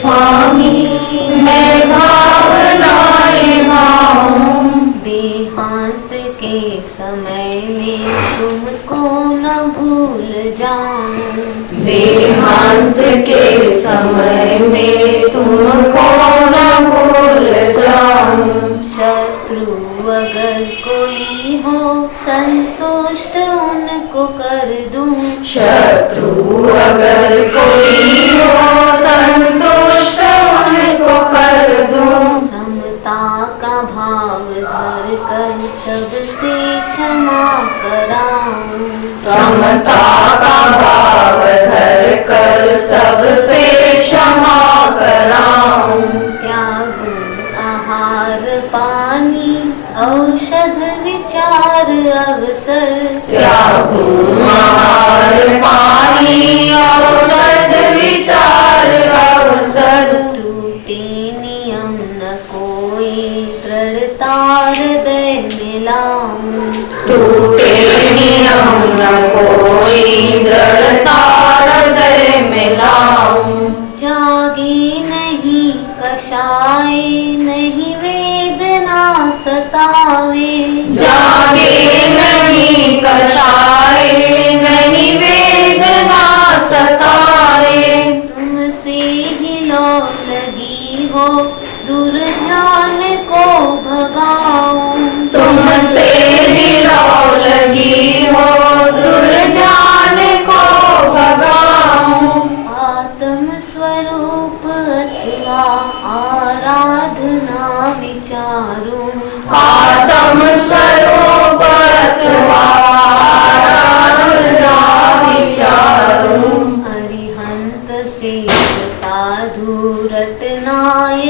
स्वामी मैं भावनाएं भाऊं। देहांत के समय में तुमको न भूल जाऊं। देहांत के समय में तुमको न भूल जाऊं। शत्रु अगर कोई हो संतुष्ट उनको कर दूं। शत्रु अगर कोई हो संतुष्ट उनको कर दूं। समता का भाव धर कर सबसे क्षमा कराऊं। समता का भाव धर कर सबसे क्षमा कराऊं। त्यागूं आहार पानी औषध विचार अवसर। त्यागूं आहार पानी औषध विचार अवसर। टूटे नियम न कोई दृढ़ता हृदय में लाऊं। टूटे नियम न कोई दृढ़ता हृदय में लाऊं। जागे नहीं कषाय नहीं वेदना सतावे। जागे नहीं कषाय नहीं वेदना सताए। तुमसे ही लो लगी हो दूर ध्यान को भगाऊं। तुमसे ही लौ लगी हो दूर ध्यान को भगाऊं। आत्म स्वरूप अथवा आराधना विचारूं। आत्म स्वरूप अथवा आराधना विचारूं। अरिहंत से साधु रटनाय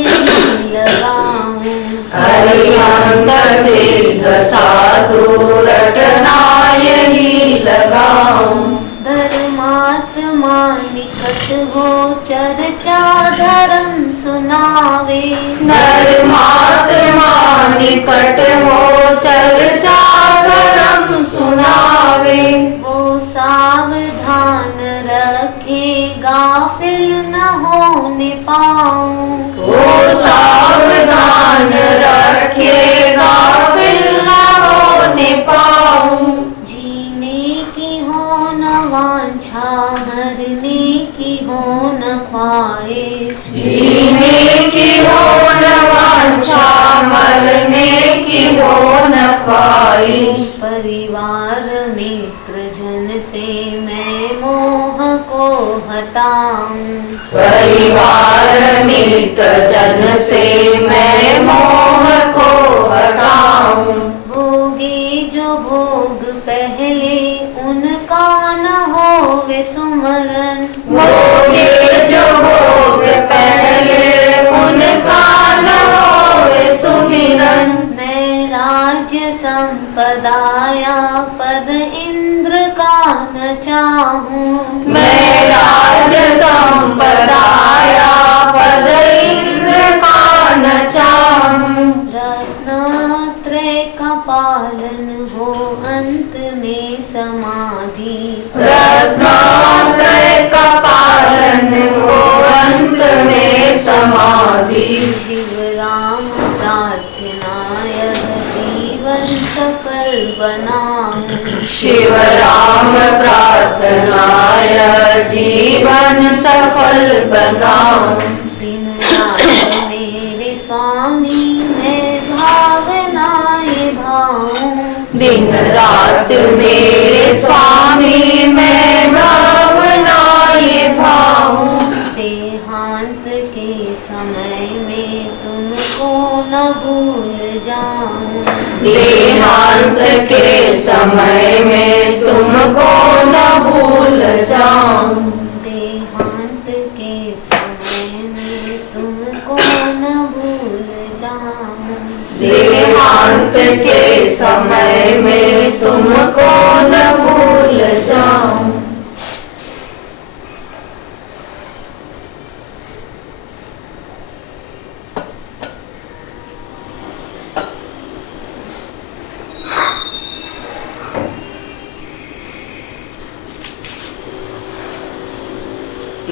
लगाऊं। अरिहंत सिद्ध साधु रटनाय ही लगाऊं। धर्मात्मा निकट हो चर्चा धर्म सुनावे। धर्मात्मा निकट हो चर्चा धर्म सुनावे। वो सावधान रखे गाफिल न होने पाऊं। वो सावधान रखे गाफिल न होने पाऊं। जीने की हो न वांछा मरने की हो न ख्वाहिश। जीने की हो न वांछा मरने की हो न ख्वाहिश। परिवार मित्र जन से मैं मोह को हटाऊं। परिवार मित्र जन से मैं मोह को हटाऊं। भोगे जो भोग पहले उनका न होवे सुमरन। भोगे जो भोग पहले उनका न होवे सुमिरन। मैं राज्य संपदाया पद इंद्र का न चाहूं। मैं राज संपदाया पद इंद्र का न चाहूं। रत्नत्रय का पालन हो अंत में समाधि। रत्नात्रय का पालन हो अंत में समाधि। शिव राम प्रार्थना यह जीवन सफल बनाऊं। शिव राम प्रार्थनाय जीवन सफल बनाऊं। दिन रात मेरे स्वामी मैं भावनाएं भाऊं। दिन रात मेरे स्वामी मैं भावनाएं भाऊं। देहांत के समय में तुमको न भूल जाऊं। देहांत के समय में तुमको न भूल जाऊं। देहांत के समय में तुमको न भूल जाऊं। देहांत के समय में तुमको न भूल जाऊं।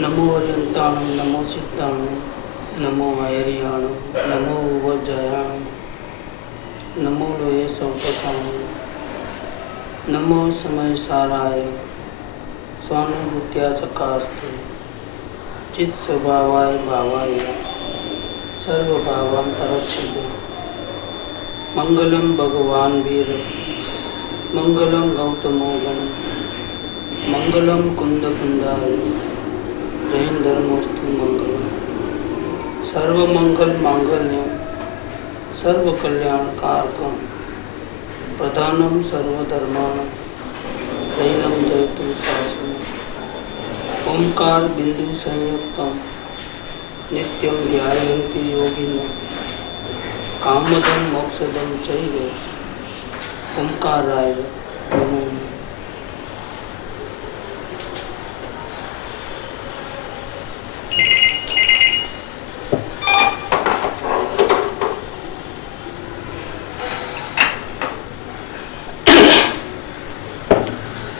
नमो हरियंताणं नमो सिद्धाणं नमो आयर्याणं नमो उवज्जयाणं नमो लोये सौतसाणं नमो समय साराय स्वानुभूत्या चकास्ते चित स्वभावाय भावाय सर्वभावांतरच्छिदे मंगलम भगवान वीर मंगलम गौतमोगम मंगलम कुंद कुंदाय जैन धर्मोस्तु मंगलम सर्वमंगल मांगल्यम सर्व कल्याण कारकम प्रधानम सर्वधर्माणं जैनम जयतु शासनम ओंकार बिंदु संयुक्तम नित्यं ध्यायन्ति योगिनः कामदं मोक्षदं चैव ओंकाराय नमो नमः।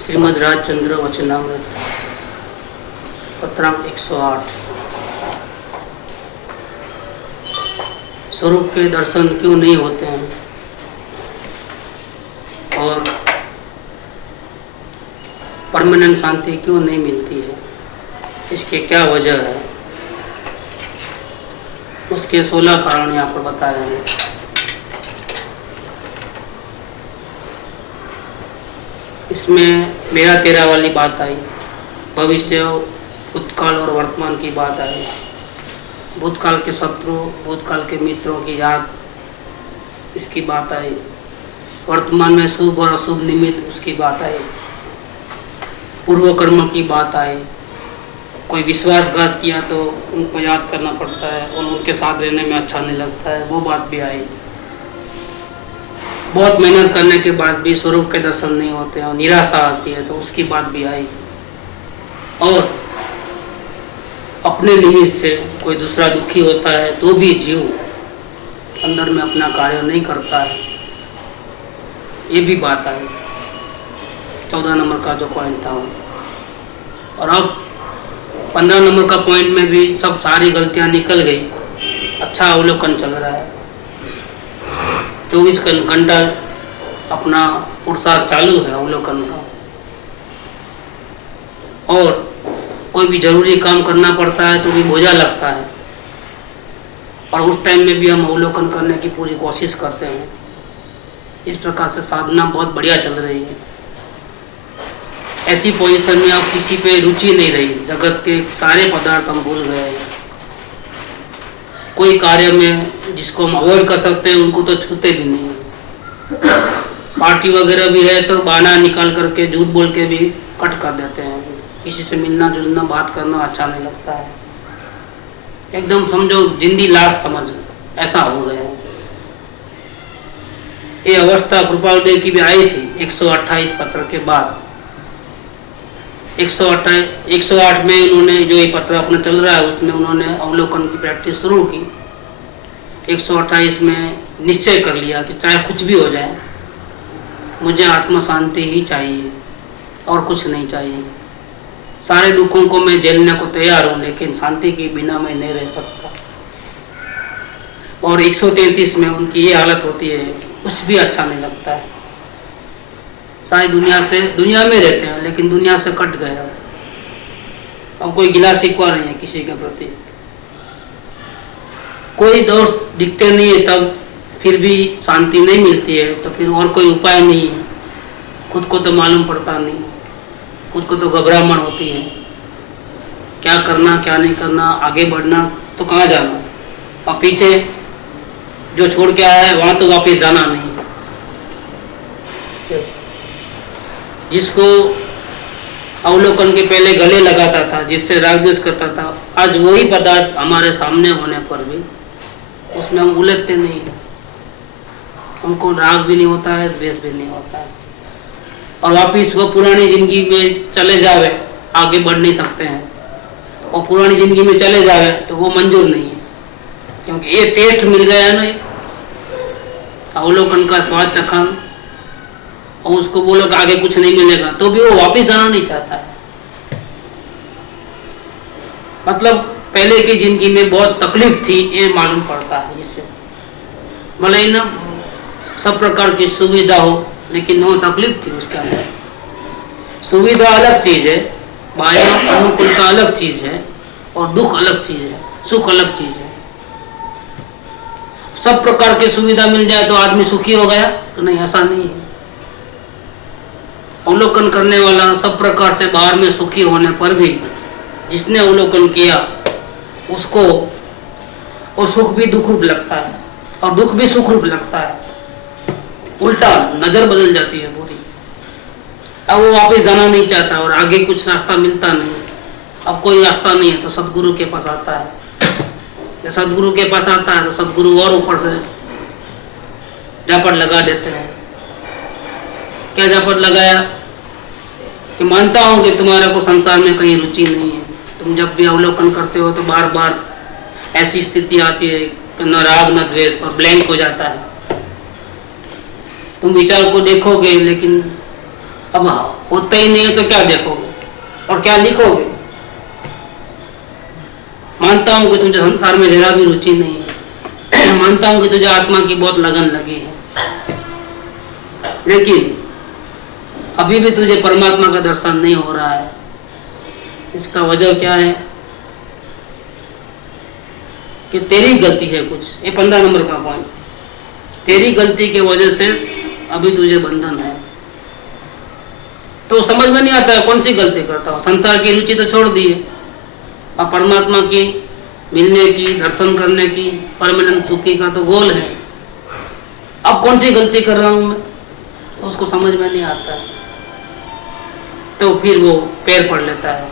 श्रीमद् राजचंद्र वचनामृत पत्रांक 108। स्वरूप के दर्शन क्यों नहीं होते हैं और परमानेंट शांति क्यों नहीं मिलती है, इसके क्या वजह है, उसके 16 कारण यहाँ पर बताए हैं। इसमें मेरा तेरा वाली बात आई, भविष्य भूतकाल और वर्तमान की बात आई, भूतकाल के शत्रु भूतकाल के मित्रों की याद इसकी बात आई, वर्तमान में शुभ और अशुभ निमित्त उसकी बात आई, पूर्व कर्म की बात आई, कोई विश्वासघात किया तो उनको याद करना पड़ता है और उनके साथ रहने में अच्छा नहीं लगता है, वो बात भी आई। बहुत मेहनत करने के बाद भी स्वरूप के दर्शन नहीं होते और निराशा आती है तो उसकी बात भी आई। और अपने निमित्त से कोई दूसरा दुखी होता है तो भी जीव अंदर में अपना कार्य नहीं करता है, ये भी बात आई। 14 नंबर का जो पॉइंट था। और अब 15 नंबर का पॉइंट में भी सब सारी गलतियां निकल गई, अच्छा अवलोकन चल रहा है। 24 घंटा अपना पुरुषार्थ चालू है अवलोकन का, और कोई भी जरूरी काम करना पड़ता है तो भी बोझा लगता है, और उस टाइम में भी हम अवलोकन करने की पूरी कोशिश करते हैं। इस प्रकार से साधना बहुत बढ़िया चल रही है। ऐसी पोजीशन में अब किसी पे रुचि नहीं रही, जगत के सारे पदार्थ हम भूल गए हैं। कोई कार्य में जिसको हम अवॉइड कर सकते हैं उनको तो छूते भी नहीं है। पार्टी वगैरह भी है तो बहाना निकाल करके झूठ बोल के भी कट कर देते हैं। किसी से मिलना जुलना बात करना अच्छा नहीं लगता है, एकदम समझो जिंदी लाश समझ ऐसा हो गया है। ये अवस्था कृपाल देव की भी आई थी 128 पत्र के बाद। 108 में उन्होंने जो ये पत्र अपना चल रहा है उसमें उन्होंने अवलोकन की प्रैक्टिस शुरू की। 128 में निश्चय कर लिया कि चाहे कुछ भी हो जाए मुझे आत्म शांति ही चाहिए और कुछ नहीं चाहिए। सारे दुखों को मैं झेलने को तैयार हूँ लेकिन शांति के बिना मैं नहीं रह सकता। और 133 में उनकी ये हालत होती है, कुछ भी अच्छा नहीं लगता है। सारी दुनिया में रहते हैं लेकिन दुनिया से कट गए। अब कोई गिला शिकवा नहीं है किसी के प्रति, कोई दोस्त दिखते नहीं है, तब फिर भी शांति नहीं मिलती है तो फिर और कोई उपाय नहीं है। खुद को तो मालूम पड़ता नहीं, खुद को तो घबराहट होती है, क्या करना क्या नहीं करना, आगे बढ़ना तो कहाँ जाना, और पीछे जो छोड़ के आया है वहाँ तो वापस जाना नहीं। जिसको अवलोकन के पहले गले लगाता था, जिससे राग द्वेष करता था, आज वही पदार्थ हमारे सामने होने पर भी उसमें हम उलझते नहीं हैं। हमको राग भी नहीं होता है, द्वेष भी नहीं होता है, और वापिस वो पुरानी जिंदगी में चले जावे, आगे बढ़ नहीं सकते हैं। और पुरानी जिंदगी में चले जावे तो वो मंजूर नहीं है, क्योंकि ये टेस्ट मिल गया है ना, अवलोकन का स्वाद चखा, और उसको बोलो कि आगे कुछ नहीं मिलेगा तो भी वो वापस आना नहीं चाहता है। मतलब पहले की जिंदगी में बहुत तकलीफ थी, ये मालूम पड़ता है इससे। भले ही ना सब प्रकार की सुविधा हो, लेकिन वो तकलीफ थी उसके अंदर। सुविधा अलग चीज है, बाह्य अनुकूलता अलग चीज है, और दुख अलग चीज है, सुख अलग चीज है। सब प्रकार की सुविधा मिल जाए तो आदमी सुखी हो गया, तो नहीं, ऐसा नहीं है। अवलोकन करने वाला सब प्रकार से बाहर में सुखी होने पर भी जिसने अवलोकन किया उसको वो सुख भी दुख रूप लगता है और दुख भी सुख रूप लगता है। उल्टा नजर बदल जाती है पूरी। अब वो वापस जाना नहीं चाहता और आगे कुछ रास्ता मिलता नहीं। अब कोई रास्ता नहीं है तो सदगुरु के पास आता है। जब सदगुरु के पास आता है तो सदगुरु और ऊपर से झापड़ लगा देते हैं। क्या झापड़ लगाया कि मानता हूं कि तुम्हारे को संसार में कहीं रुचि नहीं है। तुम जब भी अवलोकन करते हो तो बार बार ऐसी स्थिति आती है कि न राग न द्वेष और ब्लैंक हो जाता है। तुम विचार को देखोगे लेकिन अब होता ही नहीं है तो क्या देखोगे और क्या लिखोगे। मानता हूं कि तुझे संसार में जरा भी रुचि नहीं है। मानता हूं कि तुझे आत्मा की बहुत लगन लगी है, लेकिन अभी भी तुझे परमात्मा का दर्शन नहीं हो रहा है। इसका वजह क्या है कि तेरी गलती है कुछ। ये 15 नंबर का पॉइंट, तेरी गलती के वजह से अभी तुझे बंधन है। तो समझ में नहीं आता है कौन सी गलती करता हूँ। संसार की रुचि तो छोड़ दी है और परमात्मा की मिलने की, दर्शन करने की, परमानेंट सुखी का तो गोल है। अब कौन सी गलती कर रहा हूँ मैं, तो उसको समझ में नहीं आता है। तो फिर वो पैर पड़ लेता है।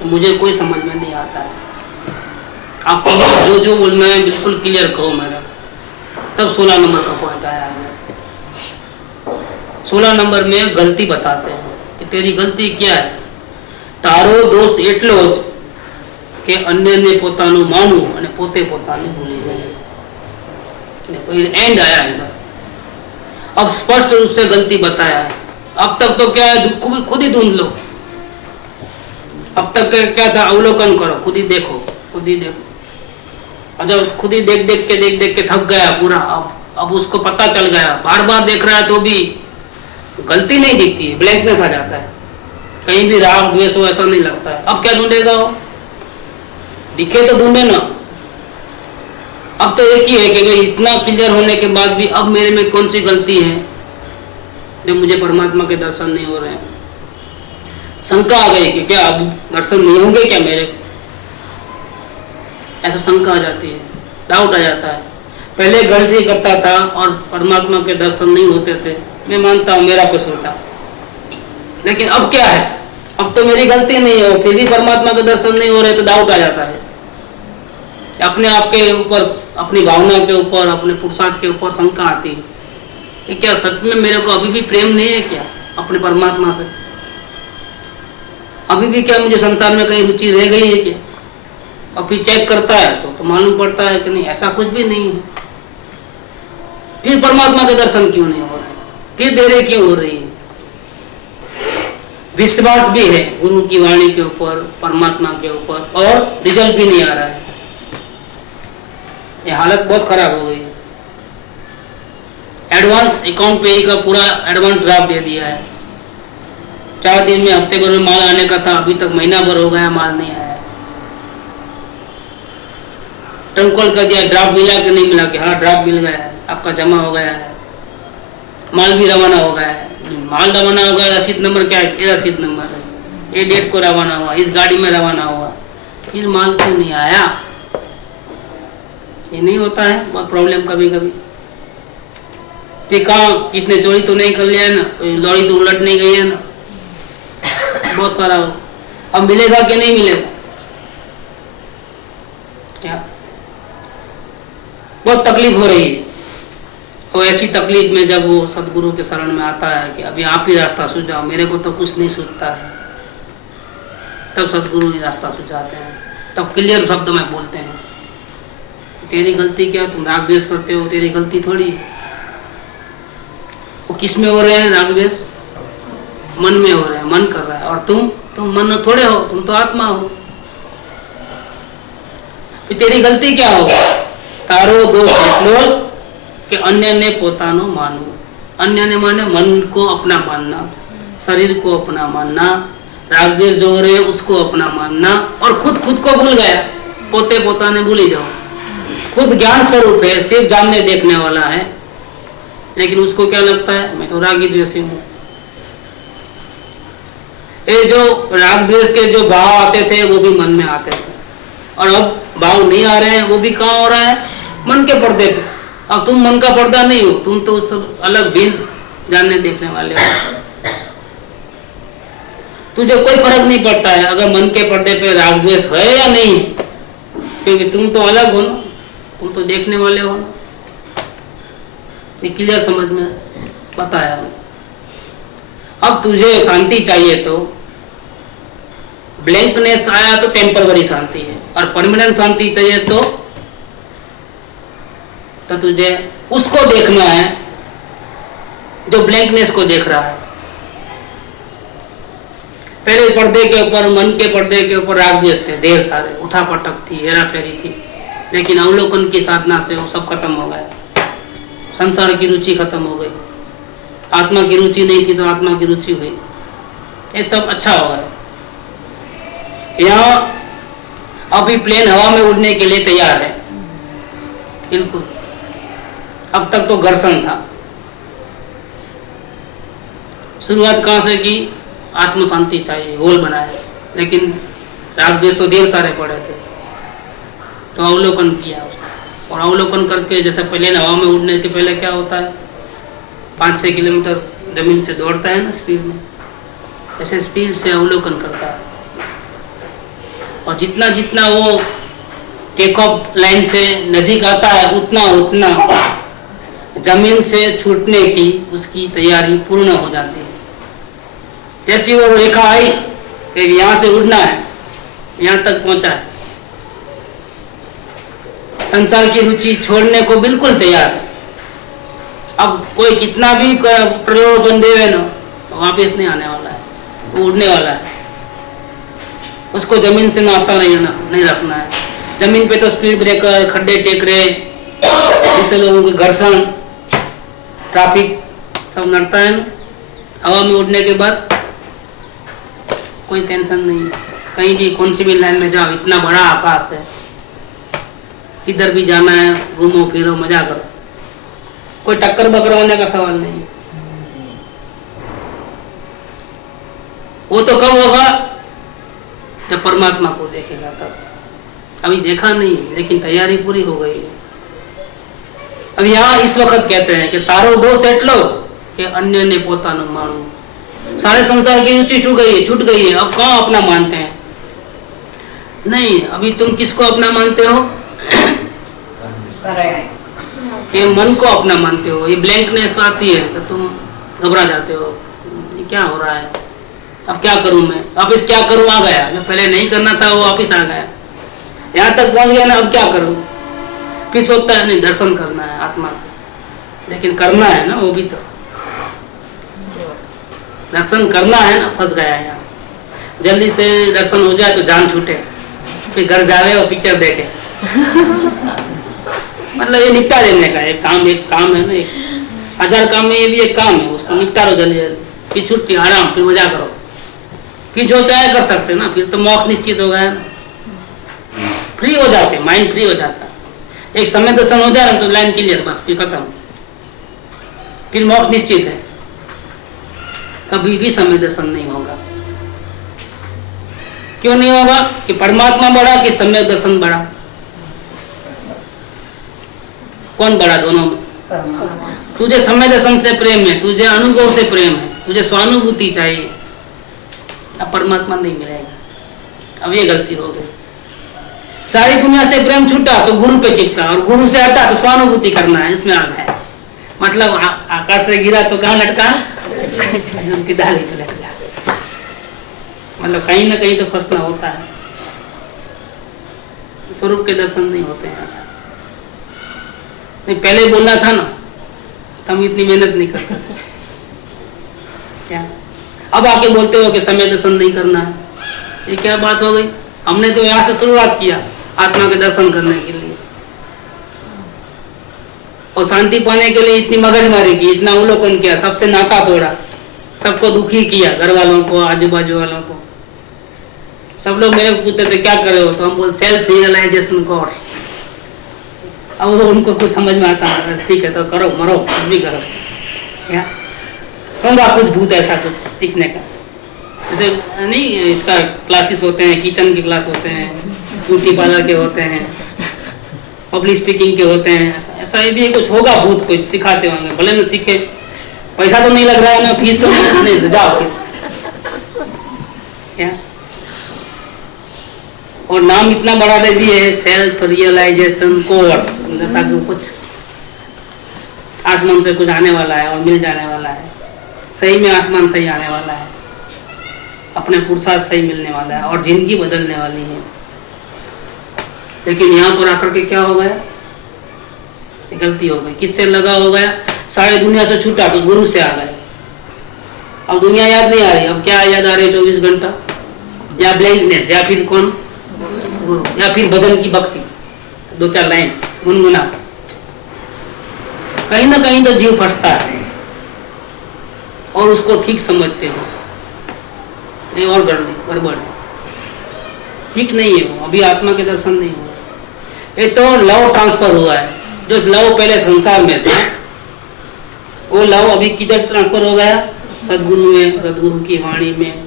तो मुझे कोई समझ में नहीं आता है। आप जो जो बोलना है बिल्कुल क्लियर कहो मेरा। तब 16 नंबर का पॉइंट आया है। 16 नंबर में गलती बताते हैं कि तेरी गलती क्या है। તારો દોષ એટલો જ કે અન્યને પોતાનું માનવું અને પોતે પોતાને ભૂલી ગયું। एंड आया इधर। अब स्पष्ट रूप से गलती बताया है। अब तक तो क्या है, खुद ही ढूंढ लो। अब तक क्या था, अवलोकन करो, खुद ही देखो, खुद ही देखो। और जब खुद ही देख देख के थक गया पूरा, अब उसको पता चल गया, बार बार देख रहा है तो भी गलती नहीं दिखती है, ब्लैंकनेस आ जाता है, कहीं भी राग द्वेष हो ऐसा नहीं लगता है। अब क्या ढूंढेगा वो, दिखे तो ढूंढे ना। अब तो एक ही है कि भाई इतना क्लियर होने के बाद भी अब मेरे में कौन सी गलती है जब मुझे परमात्मा के दर्शन नहीं हो रहे हैं। शंका आ गई कि क्या अब दर्शन नहीं होंगे क्या मेरे, ऐसा शंका आ जाती है, डाउट आ जाता है। पहले गलती करता था और परमात्मा के दर्शन नहीं होते थे, मैं मानता हूँ मेरा कुछ होता, लेकिन अब क्या है, अब तो मेरी गलती नहीं है, फिर भी परमात्मा के दर्शन नहीं हो रहे तो डाउट आ जाता है। अपने आप के ऊपर, अपनी भावना के ऊपर, अपने पुरुषार्थ के ऊपर शंका आती है कि क्या सच में मेरे को अभी भी प्रेम नहीं है क्या अपने परमात्मा से, अभी भी क्या मुझे संसार में कहीं रुचि रह गई है क्या। और फिर चेक करता है तो मालूम पड़ता है कि नहीं, ऐसा कुछ भी नहीं है। फिर परमात्मा के दर्शन क्यों नहीं हो रहे, फिर देरी क्यों हो रही है। विश्वास भी है गुरु की वाणी के ऊपर, परमात्मा के ऊपर, और रिजल्ट भी नहीं आ रहा है। ये हालत बहुत खराब हो गई है। एडवांस अकाउंट पे का पूरा एडवांस ड्राफ्ट दे दिया है। 4 दिन में, हफ्ते भर में माल आने का था, अभी तक महीना भर हो गया माल नहीं आया। ट्रंकॉल कर दिया, ड्राफ्ट मिला कि नहीं मिला, कि हाँ ड्राफ्ट मिल गया है, आपका जमा हो गया है, माल भी रवाना हो गया है। माल रवाना हो गया, रसीद नंबर क्या है, ये रसीद नंबर है, ये डेट को रवाना हुआ, इस गाड़ी में रवाना हुआ, फिर माल क्यों नहीं आया। ये नहीं होता है, बहुत प्रॉब्लम कभी कभी। फिर कहाँ, किसने चोरी तो नहीं कर लिया है ना, कोई लॉरी तो उलट नहीं गई है ना, बहुत सारा। अब मिलेगा कि नहीं मिलेगा, क्या बहुत तकलीफ हो रही है। और ऐसी तकलीफ में जब वो सदगुरु के शरण में आता है कि अभी आप ही रास्ता सुझाओ, मेरे को तो कुछ नहीं सूझता है, तब सदगुरु ही रास्ता सुझाते हैं। तब क्लियर शब्द में बोलते हैं, तेरी गलती क्या, तुम राग द्वेष करते हो, तेरी गलती थोड़ी है। वो किस में हो रहे हैं राग द्वेष, मन में हो रहे हैं, मन कर रहा है। और तुम मन थोड़े हो, तुम तो आत्मा हो। फिर तेरी गलती क्या होगी? तारो दोष એટલો જ કે અન્યને પોતાનું માનવું. અન્યને माने मन को अपना मानना, शरीर को अपना मानना, राग द्वेष जो हो रहे हैं उसको अपना मानना, और खुद को भूल गया. पोते पोताने भूल ही जाओ. खुद ज्ञान स्वरूप है, सिर्फ जानने देखने वाला है, लेकिन उसको क्या लगता है मैं तो रागी द्वेषी हूँ. ये जो राग द्वेष के जो भाव आते थे वो भी मन में आते थे, और अब भाव नहीं आ रहे हैं. वो भी कहाँ हो रहा है? मन के पर्दे पे. अब तुम मन का पर्दा नहीं हो, तुम तो सब अलग भिन्न जानने देखने वाले हो. तुझे कोई फर्क नहीं पड़ता है अगर मन के पर्दे पे राग द्वेष है या नहीं, क्योंकि तुम तो अलग हो ना, तुम तो देखने वाले हो ना. ये क्लियर समझ में बताया. अब तुझे शांति चाहिए तो ब्लैंकनेस आया तो टेम्पररी शांति है, और परमानेंट शांति चाहिए तो तुझे उसको देखना है जो ब्लैंकनेस को देख रहा है. पहले पर्दे के ऊपर, मन के पर्दे के ऊपर राग द्वेष थे ढेर सारे, उठा पटक थी, हेरा फेरी थी, लेकिन अवलोकन की साधना से वो सब खत्म हो गया. संसार की रुचि खत्म हो गई. आत्मा की रुचि नहीं थी तो आत्मा की रुचि हुई. ये सब अच्छा हो गया. यहाँ अभी प्लेन हवा में उड़ने के लिए तैयार है, बिल्कुल. अब तक तो घर्षण था. शुरुआत कहाँ से की? आत्म शांति चाहिए, गोल बनाए, लेकिन राग द्वेष तो ढेर सारे पड़े थे, तो अवलोकन किया उसने. और अवलोकन करके, जैसे प्लेन हवा में उड़ने के पहले क्या होता है, 5-6 किलोमीटर जमीन से दौड़ता है ना स्पीड में, ऐसे स्पीड से अवलोकन करता है. और जितना जितना वो टेक ऑफ लाइन से नजीक आता है उतना उतना जमीन से छूटने की उसकी तैयारी पूर्ण हो जाती है. जैसी वो रेखा आई कि यहाँ से उड़ना है, यहाँ तक पहुंचा है, संसार की रुचि छोड़ने को बिल्कुल तैयार है. अब कोई कितना भी प्रलोभन देवे ना, तो वापिस नहीं आने वाला है, वो उड़ने वाला है. उसको जमीन से नाता नहीं रखना है. जमीन पे तो स्पीड ब्रेकर, खड्डे टेकरे, दूसरे लोगों के घर्षण, ट्रैफिक सब नड़ता है ना. हवा में उड़ने के बाद कोई टेंशन नहीं. कहीं भी कौन सी भी लाइन में जाओ, इतना बड़ा आकाश है, किधर भी जाना है, घूमो फिरो मजा करो, कोई टक्कर बकर होने का सवाल नहीं. वो तो कब होगा? जब परमात्मा को देखेगा तब. अभी देखा नहीं, लेकिन तैयारी पूरी हो गई है. अब यहाँ इस वक्त कहते हैं कि तारो दोष એટલો જ કે अन्य ने પોતાનું માનવું. सारे संसार की रुचि छूट गई है. अब कहाँ अपना मानते हैं? नहीं, अभी तुम किसको अपना मानते हो? कि मन को अपना मानते हो. ये ब्लैंकनेस आती है तो तुम घबरा जाते हो, ये क्या हो रहा है, अब क्या करूं मैं, वापिस क्या करूं आ गया. जो पहले नहीं करना था वो वापिस आ गया. यहाँ तक पहुंच गया ना, अब क्या करूं. फिर सोचता है नहीं, दर्शन करना है आत्मा को, लेकिन करना है ना, वो भी तो दर्शन करना है ना. फंस गया यहाँ. जल्दी से दर्शन हो जाए तो जान छूटे, फिर घर जावे और पिक्चर देखे. मतलब ये निपटा देने का एक काम है ना. 1000 काम में ये भी एक काम है, उसको निपटा लो जल्दी जल्दी, फिर छुट्टी, आराम, फिर मजा करो, फिर जो चाहे कर सकते ना. फिर तो मोक्ष निश्चित हो गया ना. फ्री हो जाते, माइंड फ्री हो जाता. एक समय दर्शन हो जाए तो लाइन क्लियर, बस फिर खत्म, फिर मोक्ष निश्चित है. कभी भी समय दर्शन नहीं होगा. क्यों नहीं होगा? कि परमात्मा बड़ा कि समय दर्शन बड़ा? कौन बड़ा दोनों में? तुझे समय दर्शन से प्रेम है, तुझे अनुभव से प्रेम है, तुझे स्वानुभूति चाहिए. अब परमात्मा नहीं मिलेगा. अब ये गलती हो गई. सारी दुनिया से प्रेम छूटा तो गुरु पे चिपका, और गुरु से हटा तो स्वानुभूति करना है. इसमें आ गया. मतलब आकाश से गिरा तो कहाँ लटका? की डाली पे लट गया. मतलब कहीं ना कहीं तो फंसना होता है. स्वरूप के दर्शन नहीं होते हैं ऐसा. नहीं, पहले बोलना था ना, तुम इतनी मेहनत नहीं करते थे क्या? अब आके बोलते हो कि समय दर्शन नहीं करना है. ये क्या बात हो गई? हमने तो यहाँ से शुरुआत किया, आत्मा के दर्शन करने के लिए, और शांति पाने के लिए इतनी मगजमारी की, इतना अवलोकन किया, सबसे नाता तोड़ा, सबको दुखी किया, घर वालों को, आजू बाजू वालों को। सब लोग मेरे को पूछते थे क्या कर रहे हो, तो हम बोल सेल्फ रियलाइजेशन कोर्स। अब वो उनको कुछ समझ में आता है, ठीक है तो करो, मरो, कुछ भी करो, क्या कहूँगा कुछ भूत ऐसा कुछ सीखने का। जैसे नहीं इसका क्लासेस होते हैं, किचन के क्लास होते हैं, ब्यूटी पार्लर के होते हैं, पब्लिक स्पीकिंग के होते हैं, ऐसा ये भी कुछ होगा, भूत कुछ सिखाते होंगे, भले न सीखे, पैसा तो नहीं लग रहा है ना, फीस तो नहीं, जाओ क्या। और नाम इतना बड़ा दे दिए, सेल्फ रियलाइजेशन कोर्स, जैसा कि कुछ आसमान से कुछ आने वाला है और मिल जाने वाला है। सही में आसमान सही आने वाला है, अपने पुरुषार्थ सही मिलने वाला है और जिंदगी बदलने वाली है। लेकिन यहाँ पर आकर के क्या हो गया, गलती हो गई। किससे लगा हो गया, सारे दुनिया से छूटा तो गुरु से आ गए। अब दुनिया याद नहीं आ रही, अब क्या याद आ रही है 24 घंटा, या ब्लैंकनेस, या फिर कौन गुरु, या फिर बदन की भक्ति, 2-4 लाइन गुनगुना। कहीं ना कहीं तो जीव फंसता है और उसको ठीक समझते हो, नहीं और गड़बड़ है, ठीक नहीं है वो, अभी आत्मा के दर्शन नहीं हुआ। ये तो लव ट्रांसफर हुआ है, जो लव पहले संसार में था वो लव अभी किधर ट्रांसफर हो गया, सदगुरु में, सदगुरु की वाणी में,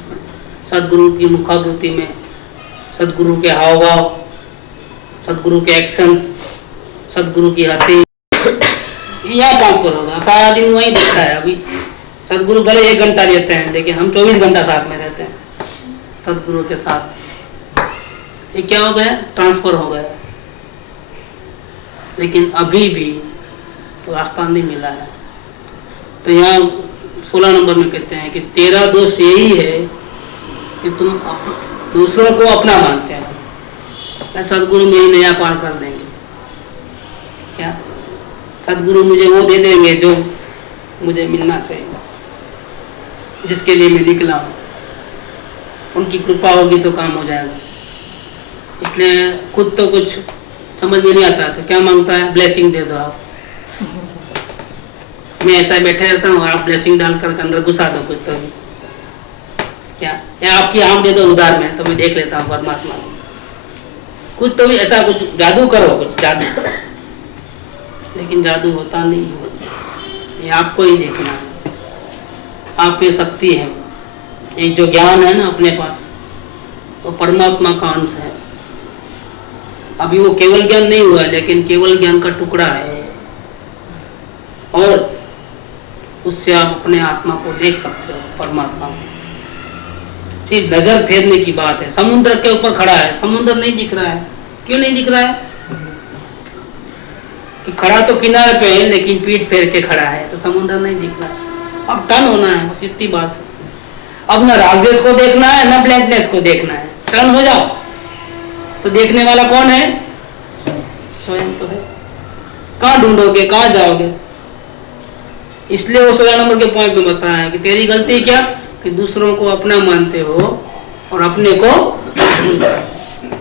सदगुरु की मुखाकृति में, सदगुरु के हाव भाव, सदगुरु के एक्शंस, सदगुरु की हंसी, यहाँ ट्रांसफर होगा। सारा दिन वहीं दिखता है। अभी सदगुरु भले 1 घंटा रहते हैं, लेकिन हम 24 घंटा साथ में रहते हैं सदगुरु के साथ। ये क्या हो गया, ट्रांसफर हो गया। लेकिन अभी भी तो रास्ता नहीं मिला है। तो यहाँ 16 नंबर में कहते हैं कि तेरा दोष यही है कि तुम दूसरों को अपना मानते हो। सदगुरु मेरी नया पार कर देंगे क्या, सदगुरु मुझे वो दे देंगे जो मुझे मिलना चाहिए, जिसके लिए मैं निकला हूँ, उनकी कृपा होगी तो काम हो जाएगा। इसलिए खुद तो कुछ समझ में नहीं आता तो क्या मांगता है, ब्लेसिंग दे दो आप। मैं ऐसा बैठे रहता हूँ, आप ब्लेसिंग डाल कर अंदर घुसा दो कुछ तो क्या, या आपकी आँख दे दो उधार में तो मैं देख लेता हूँ परमात्मा को। कुछ तो भी ऐसा कुछ जादू करो, कुछ जादू, लेकिन जादू होता नहीं है। ये आपको ही देखना है, आप में शक्ति है। ये जो ज्ञान है ना अपने पास, वो परमात्मा का अंश है। अभी वो केवल ज्ञान नहीं हुआ, लेकिन केवल ज्ञान का टुकड़ा है, और उससे आप अपने आत्मा को देख सकते हो, परमात्मा को। सिर्फ नजर फेरने की बात है। समुद्र के ऊपर खड़ा है, समुद्र नहीं दिख रहा है। क्यों नहीं दिख रहा है, कि खड़ा तो किनारे पे है, लेकिन पीठ फेर के खड़ा है, तो समुद्र नहीं दिख रहा है। अब टर्न होना है, बस इतनी बात है। अब ना रागद्वेष को देखना है, ना ब्लैंकनेस को देखना है, टर्न हो जाओ। तो देखने वाला कौन है, स्वयं तो है। कहाँ ढूंढोगे, कहाँ जाओगे। इसलिए वो 16 नंबर के पॉइंट में बताया है कि तेरी गलती क्या, कि दूसरों को अपना मानते हो और अपने को भूल जाते हो।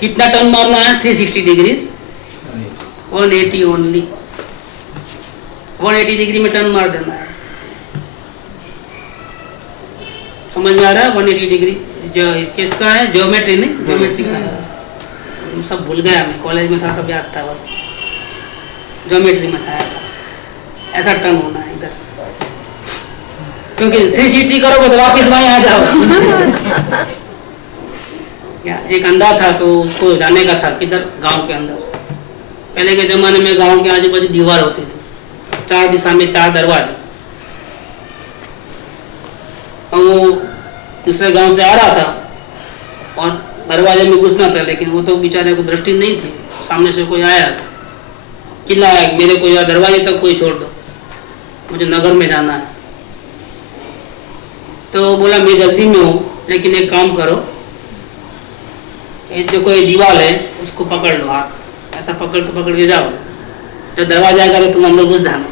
कितना टर्न मारना है, 360 डिग्रीज, 180 ओनली, 180 डिग्री में टर्न मार देना है। समझ में आ रहा है, 180 डिग्री जो किसका है, ज्योमेट्री नहीं, ज्योमेट्री का है। सब भूल गया, मैं कॉलेज में था तब याद था, ज्योमेट्री में था। ऐसा टर्न होना है इधर, क्योंकि 360 करोगे तो वापिस वहीं आ जाओ। क्या, एक अंधा था तो उसको जाने का था किधर, गांव के अंदर। पहले के जमाने में गांव के आजू बाजू दीवार होती थी, 4 दिशा में 4 दरवाजे। और वो दूसरे गांव से आ रहा था और दरवाजे में घुसना था, लेकिन वो तो बेचारे को दृष्टि नहीं थी। सामने से कोई आया, चिल्लाया मेरे को यार दरवाजे तक कोई छोड़ दो, मुझे नगर में जाना है। तो बोला मैं जल्दी में हूँ, लेकिन एक काम करो, ये देखो ये दीवार है, उसको पकड़ लो, हाथ ऐसा पकड़ के जाओ, जब दरवाजा आएगा तो तुम अंदर घुस जाना,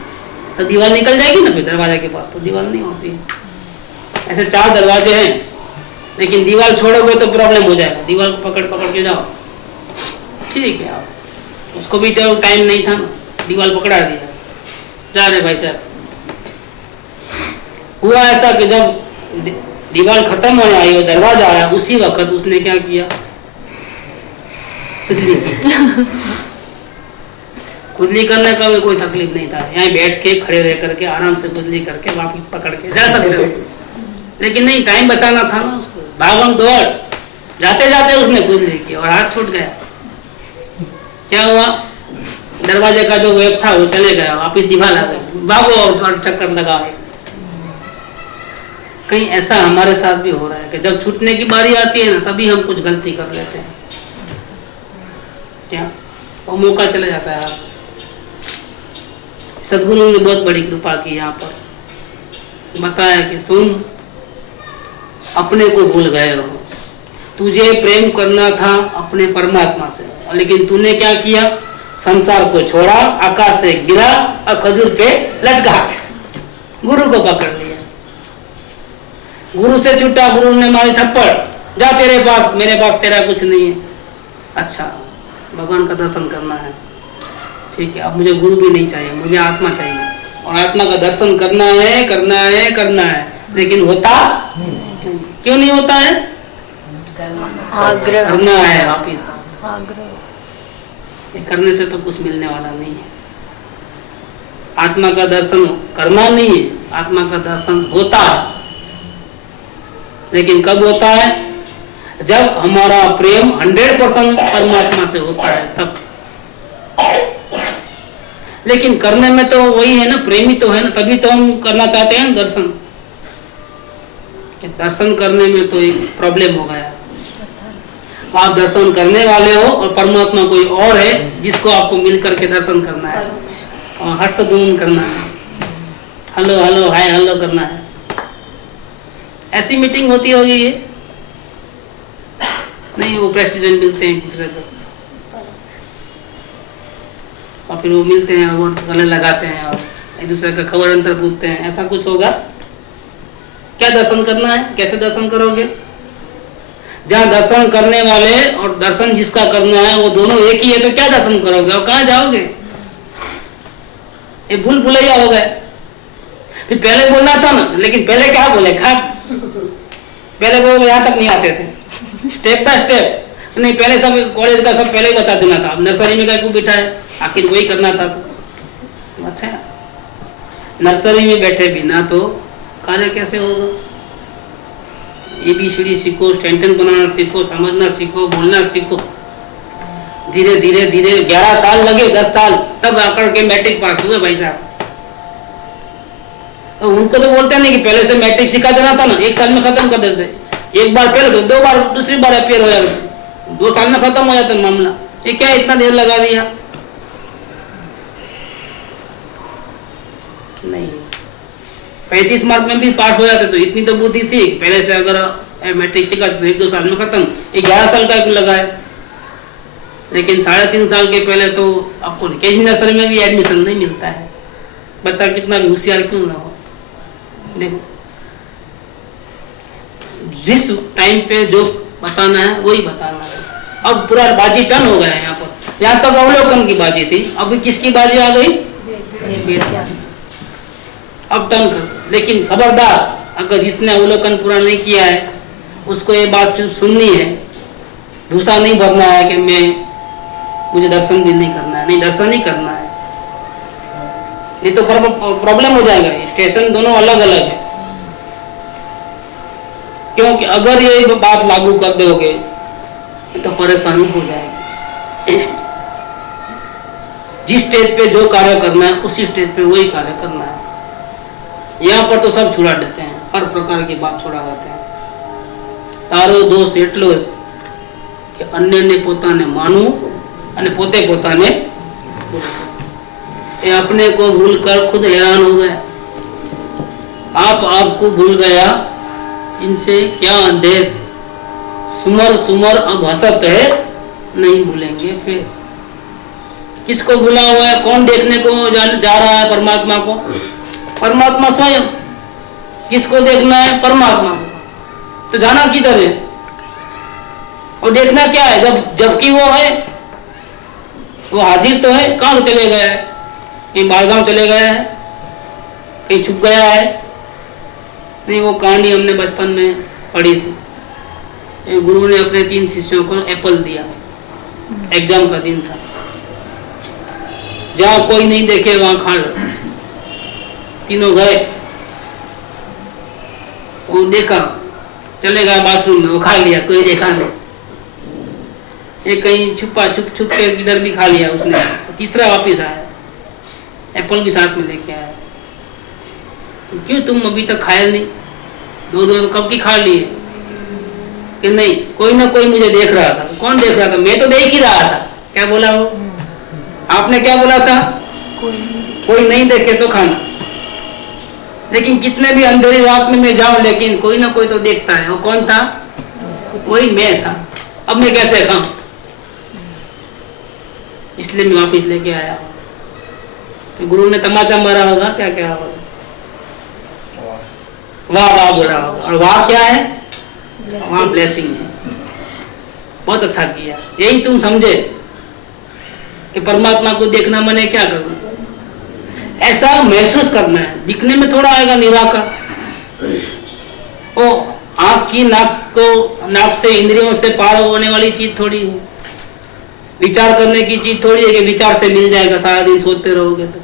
तो दीवार निकल जाएगी ना। फिर दरवाजा के पास तो दीवार नहीं होती है। ऐसे 4 दरवाजे हैं, लेकिन दीवार छोड़ोगे तो प्रॉब्लम हो जाएगा। दीवार को पकड़ के जाओ, ठीक है, आप उसको भी तो टाइम नहीं था ना, दीवार पकड़ा दिया, जा रहे भाई साहब। हुआ ऐसा कि जब दीवार खत्म होने आई और दरवाजा आया, उसी वक्त उसने क्या किया, कुदली की। कुदली करने का भी कोई तकलीफ नहीं था, यहाँ बैठ के खड़े रह करके आराम से कुदली करके वापस पकड़ के जा सकते हो, लेकिन नहीं, टाइम बचाना था ना उसको, भागम दौड़, जाते जाते उसने कुदली की और हाथ छूट गया। क्या हुआ, दरवाजे का जो वेब था वो चले गया, वापिस दीवार आ गई, भागो और चक्कर लगाए। कहीं ऐसा हमारे साथ भी हो रहा है कि जब छूटने की बारी आती है ना, तभी हम कुछ गलती कर लेते हैं, क्या और मौका चले जाता है। सदगुरु ने बहुत बड़ी कृपा की, यहाँ पर बताया कि तुम अपने को भूल गए हो, तुझे प्रेम करना था अपने परमात्मा से, लेकिन तूने क्या किया, संसार को छोड़ा, आकाश से गिरा और खजूर पे लटका, गुरु को पकड़ लिया, गुरु से छूटा, गुरु ने मारी थप्पड़, जा तेरे पास, मेरे पास तेरा कुछ नहीं है। अच्छा, भगवान का दर्शन करना है, ठीक है, अब मुझे गुरु भी नहीं चाहिए, मुझे आत्मा चाहिए, और आत्मा का दर्शन करना है, करना है, करना है, लेकिन होता क्यों नहीं होता है, आग्रह करना है वापिस, आग्रह करने से तो कुछ मिलने वाला नहीं है। आत्मा का दर्शन करना नहीं है, आत्मा का दर्शन होता है, लेकिन कब होता है, जब हमारा प्रेम 100% परमात्मा से होता है तब। लेकिन करने में तो वही है ना, प्रेमी तो है ना, तभी तो हम करना चाहते हैं दर्शन। दर्शन करने में तो एक प्रॉब्लम हो गया, आप दर्शन करने वाले हो और परमात्मा कोई और है जिसको आपको मिल करके दर्शन करना है और हस्तधून करना है, हेलो हेलो हाय हेलो करना है। ऐसी मीटिंग होती होगी ये नहीं, वो प्रेसिडेंट मिलते हैं एक दूसरे को और फिर वो मिलते हैं और वो गले लगाते हैं और एक दूसरे का खबर अंतर पूछते हैं, ऐसा कुछ होगा क्या? दर्शन करना है, कैसे दर्शन करोगे? जहाँ दर्शन करने वाले और दर्शन जिसका करना है वो दोनों एक ही है, तो क्या दर्शन करोगे और कहाँ जाओगे? ये भूल भुलैया हो गए। फिर पहले बोलना था ना, लेकिन पहले क्या बोले, पहले बोले यहाँ तक नहीं आते थे, स्टेप बाय स्टेप नहीं, पहले सब कॉलेज का सब पहले ही बता देना था, नर्सरी में क्या क्यों बिठा है, आखिर वही करना था। तो अच्छा, नर्सरी में बैठे बिना तो कार्य कैसे होगा? ABCD सीखो, सेंटेंस बनाना सीखो, समझना सीखो, बोलना सीखो, धीरे धीरे धीरे 11 साल लगे, 10 साल, तब आकर के मैट्रिक पास हुए भाई साहब। तो उनको तो बोलते नहीं कि पहले से मैट्रिक सिखा देना था ना, 1 साल में खत्म कर देते, एक बार फेल हो, 2 बार, दूसरी बार अपेयर हो जाता, 2 साल में खत्म हो जाता मामला। ये क्या इतना देर लगा दिया? नहीं, 35 मार्क में भी पास हो जाते, तो इतनी तो बुद्धि थी पहले से, अगर मैट्रिक सीखा तो 1-2 साल में खत्म, 11 साल का लगाए। लेकिन 3.5 साल के पहले तो आपको केजी नर्सरी में भी एडमिशन नहीं मिलता है, बच्चा कितना भी होशियार क्यों ना हो। देखो, जिस टाइम पे जो बताना है वही बताना है। अब पूरा बाजी टर्न हो गया है यहाँ पर, यहाँ तक अवलोकन की बाजी थी, अब किसकी बाजी आ गई? अब टर्न कर। लेकिन खबरदार, अगर जिसने अवलोकन पूरा नहीं किया है उसको ये बात सिर्फ सुननी है, दूसरा नहीं भरना है कि मुझे दर्शन भी नहीं करना है। नहीं, दर्शन ही करना है, नहीं तो प्रॉब्लम हो जाएगा। स्टेशन दोनों अलग अलग है, क्योंकि अगर ये बात लागू कर दोगे तो परेशानी हो जाएगी। जिस स्टेज पे जो कार्य करना है उसी स्टेज पे वही कार्य करना है। यहाँ पर तो सब छुड़ा देते हैं, हर प्रकार की बात छुड़ा देते हैं। तारो दोष एटलो कि अन्य ने पोताने मानू અને પોતે પોતાને ये अपने को भूलकर खुद हैरान हो गया। आपको भूल गया, इनसे क्या अंधेर, सुमर सुमर अब हसत है, नहीं भूलेंगे फिर। किसको भूला हुआ है? कौन देखने को जा रहा है परमात्मा को? परमात्मा स्वयं। किसको देखना है? परमात्मा को। तो जाना किधर है और देखना क्या है? जबकि वो है, वो हाजिर तो है, कहाँ चले गया है? कहीं बाहरगांव चले गया है, कहीं छुप गया है? नहीं, वो कहानी हमने बचपन में पढ़ी थी। एक गुरु ने अपने 3 शिष्यों को एप्पल दिया, एग्जाम का दिन था, जहाँ कोई नहीं देखे वहां खा लो। तीनों गए, वो देखा, चले गया बाथरूम में, वो खा लिया, कोई देखा नहीं। एक कहीं छुप के किधर भी खा लिया उसने। तीसरा वापिस आया, एप्पल भी साथ में लेके आया। तो क्यों तुम अभी तक खाया नहीं? 2 कब की खा लिए? कि नहीं, कोई ना कोई मुझे देख रहा था। कौन देख रहा था? मैं तो देख ही रहा था। क्या बोला वो? आपने क्या बोला था? कोई नहीं देखे तो खाना। लेकिन कितने भी अंधेरी रात में मैं जाऊं, लेकिन कोई ना कोई तो देखता है। वो कौन था? वही मैं था। अब मैं कैसे खाऊं? इसलिए मैं वापिस लेके आया। तो गुरु ने तमाचा मारा होगा, क्या क्या होगा? वाह वाह बोला होगा। और वाह क्या है? वहाँ ब्लेसिंग है। बहुत अच्छा किया। यही तुम समझे कि परमात्मा को देखना मैंने क्या करना, ऐसा महसूस करना है। दिखने में थोड़ा आएगा निराकार। ओ आँख की नाक से इंद्रियों से पार होने वाली चीज थोड़ी है। विचार करने की चीज थोड़ी है कि विचार से मिल जाएगा। सारा दिन सोचते रहोगे तो,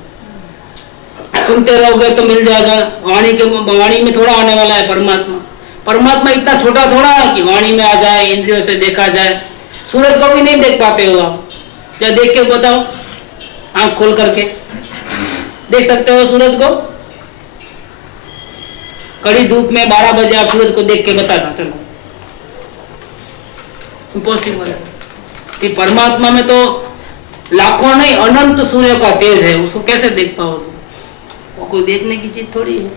सुनते रहोगे तो मिल जाएगा। वाणी में थोड़ा आने वाला है परमात्मा। परमात्मा इतना छोटा थोड़ा है कि वाणी में आ जाए, इंद्रियों से देखा जाए। सूरज को भी नहीं देख पाते हो आप। क्या देख के बताओ, आंख खोल करके देख सकते हो सूरज को? कड़ी धूप में 12 बजे आप सूरज को देख के बताना, चलो इम्पॉसिबल है। कि परमात्मा में तो लाखों नहीं अनंत सूर्य का तेज है, उसको कैसे देख पाओगे? वो कोई देखने की चीज थोड़ी है।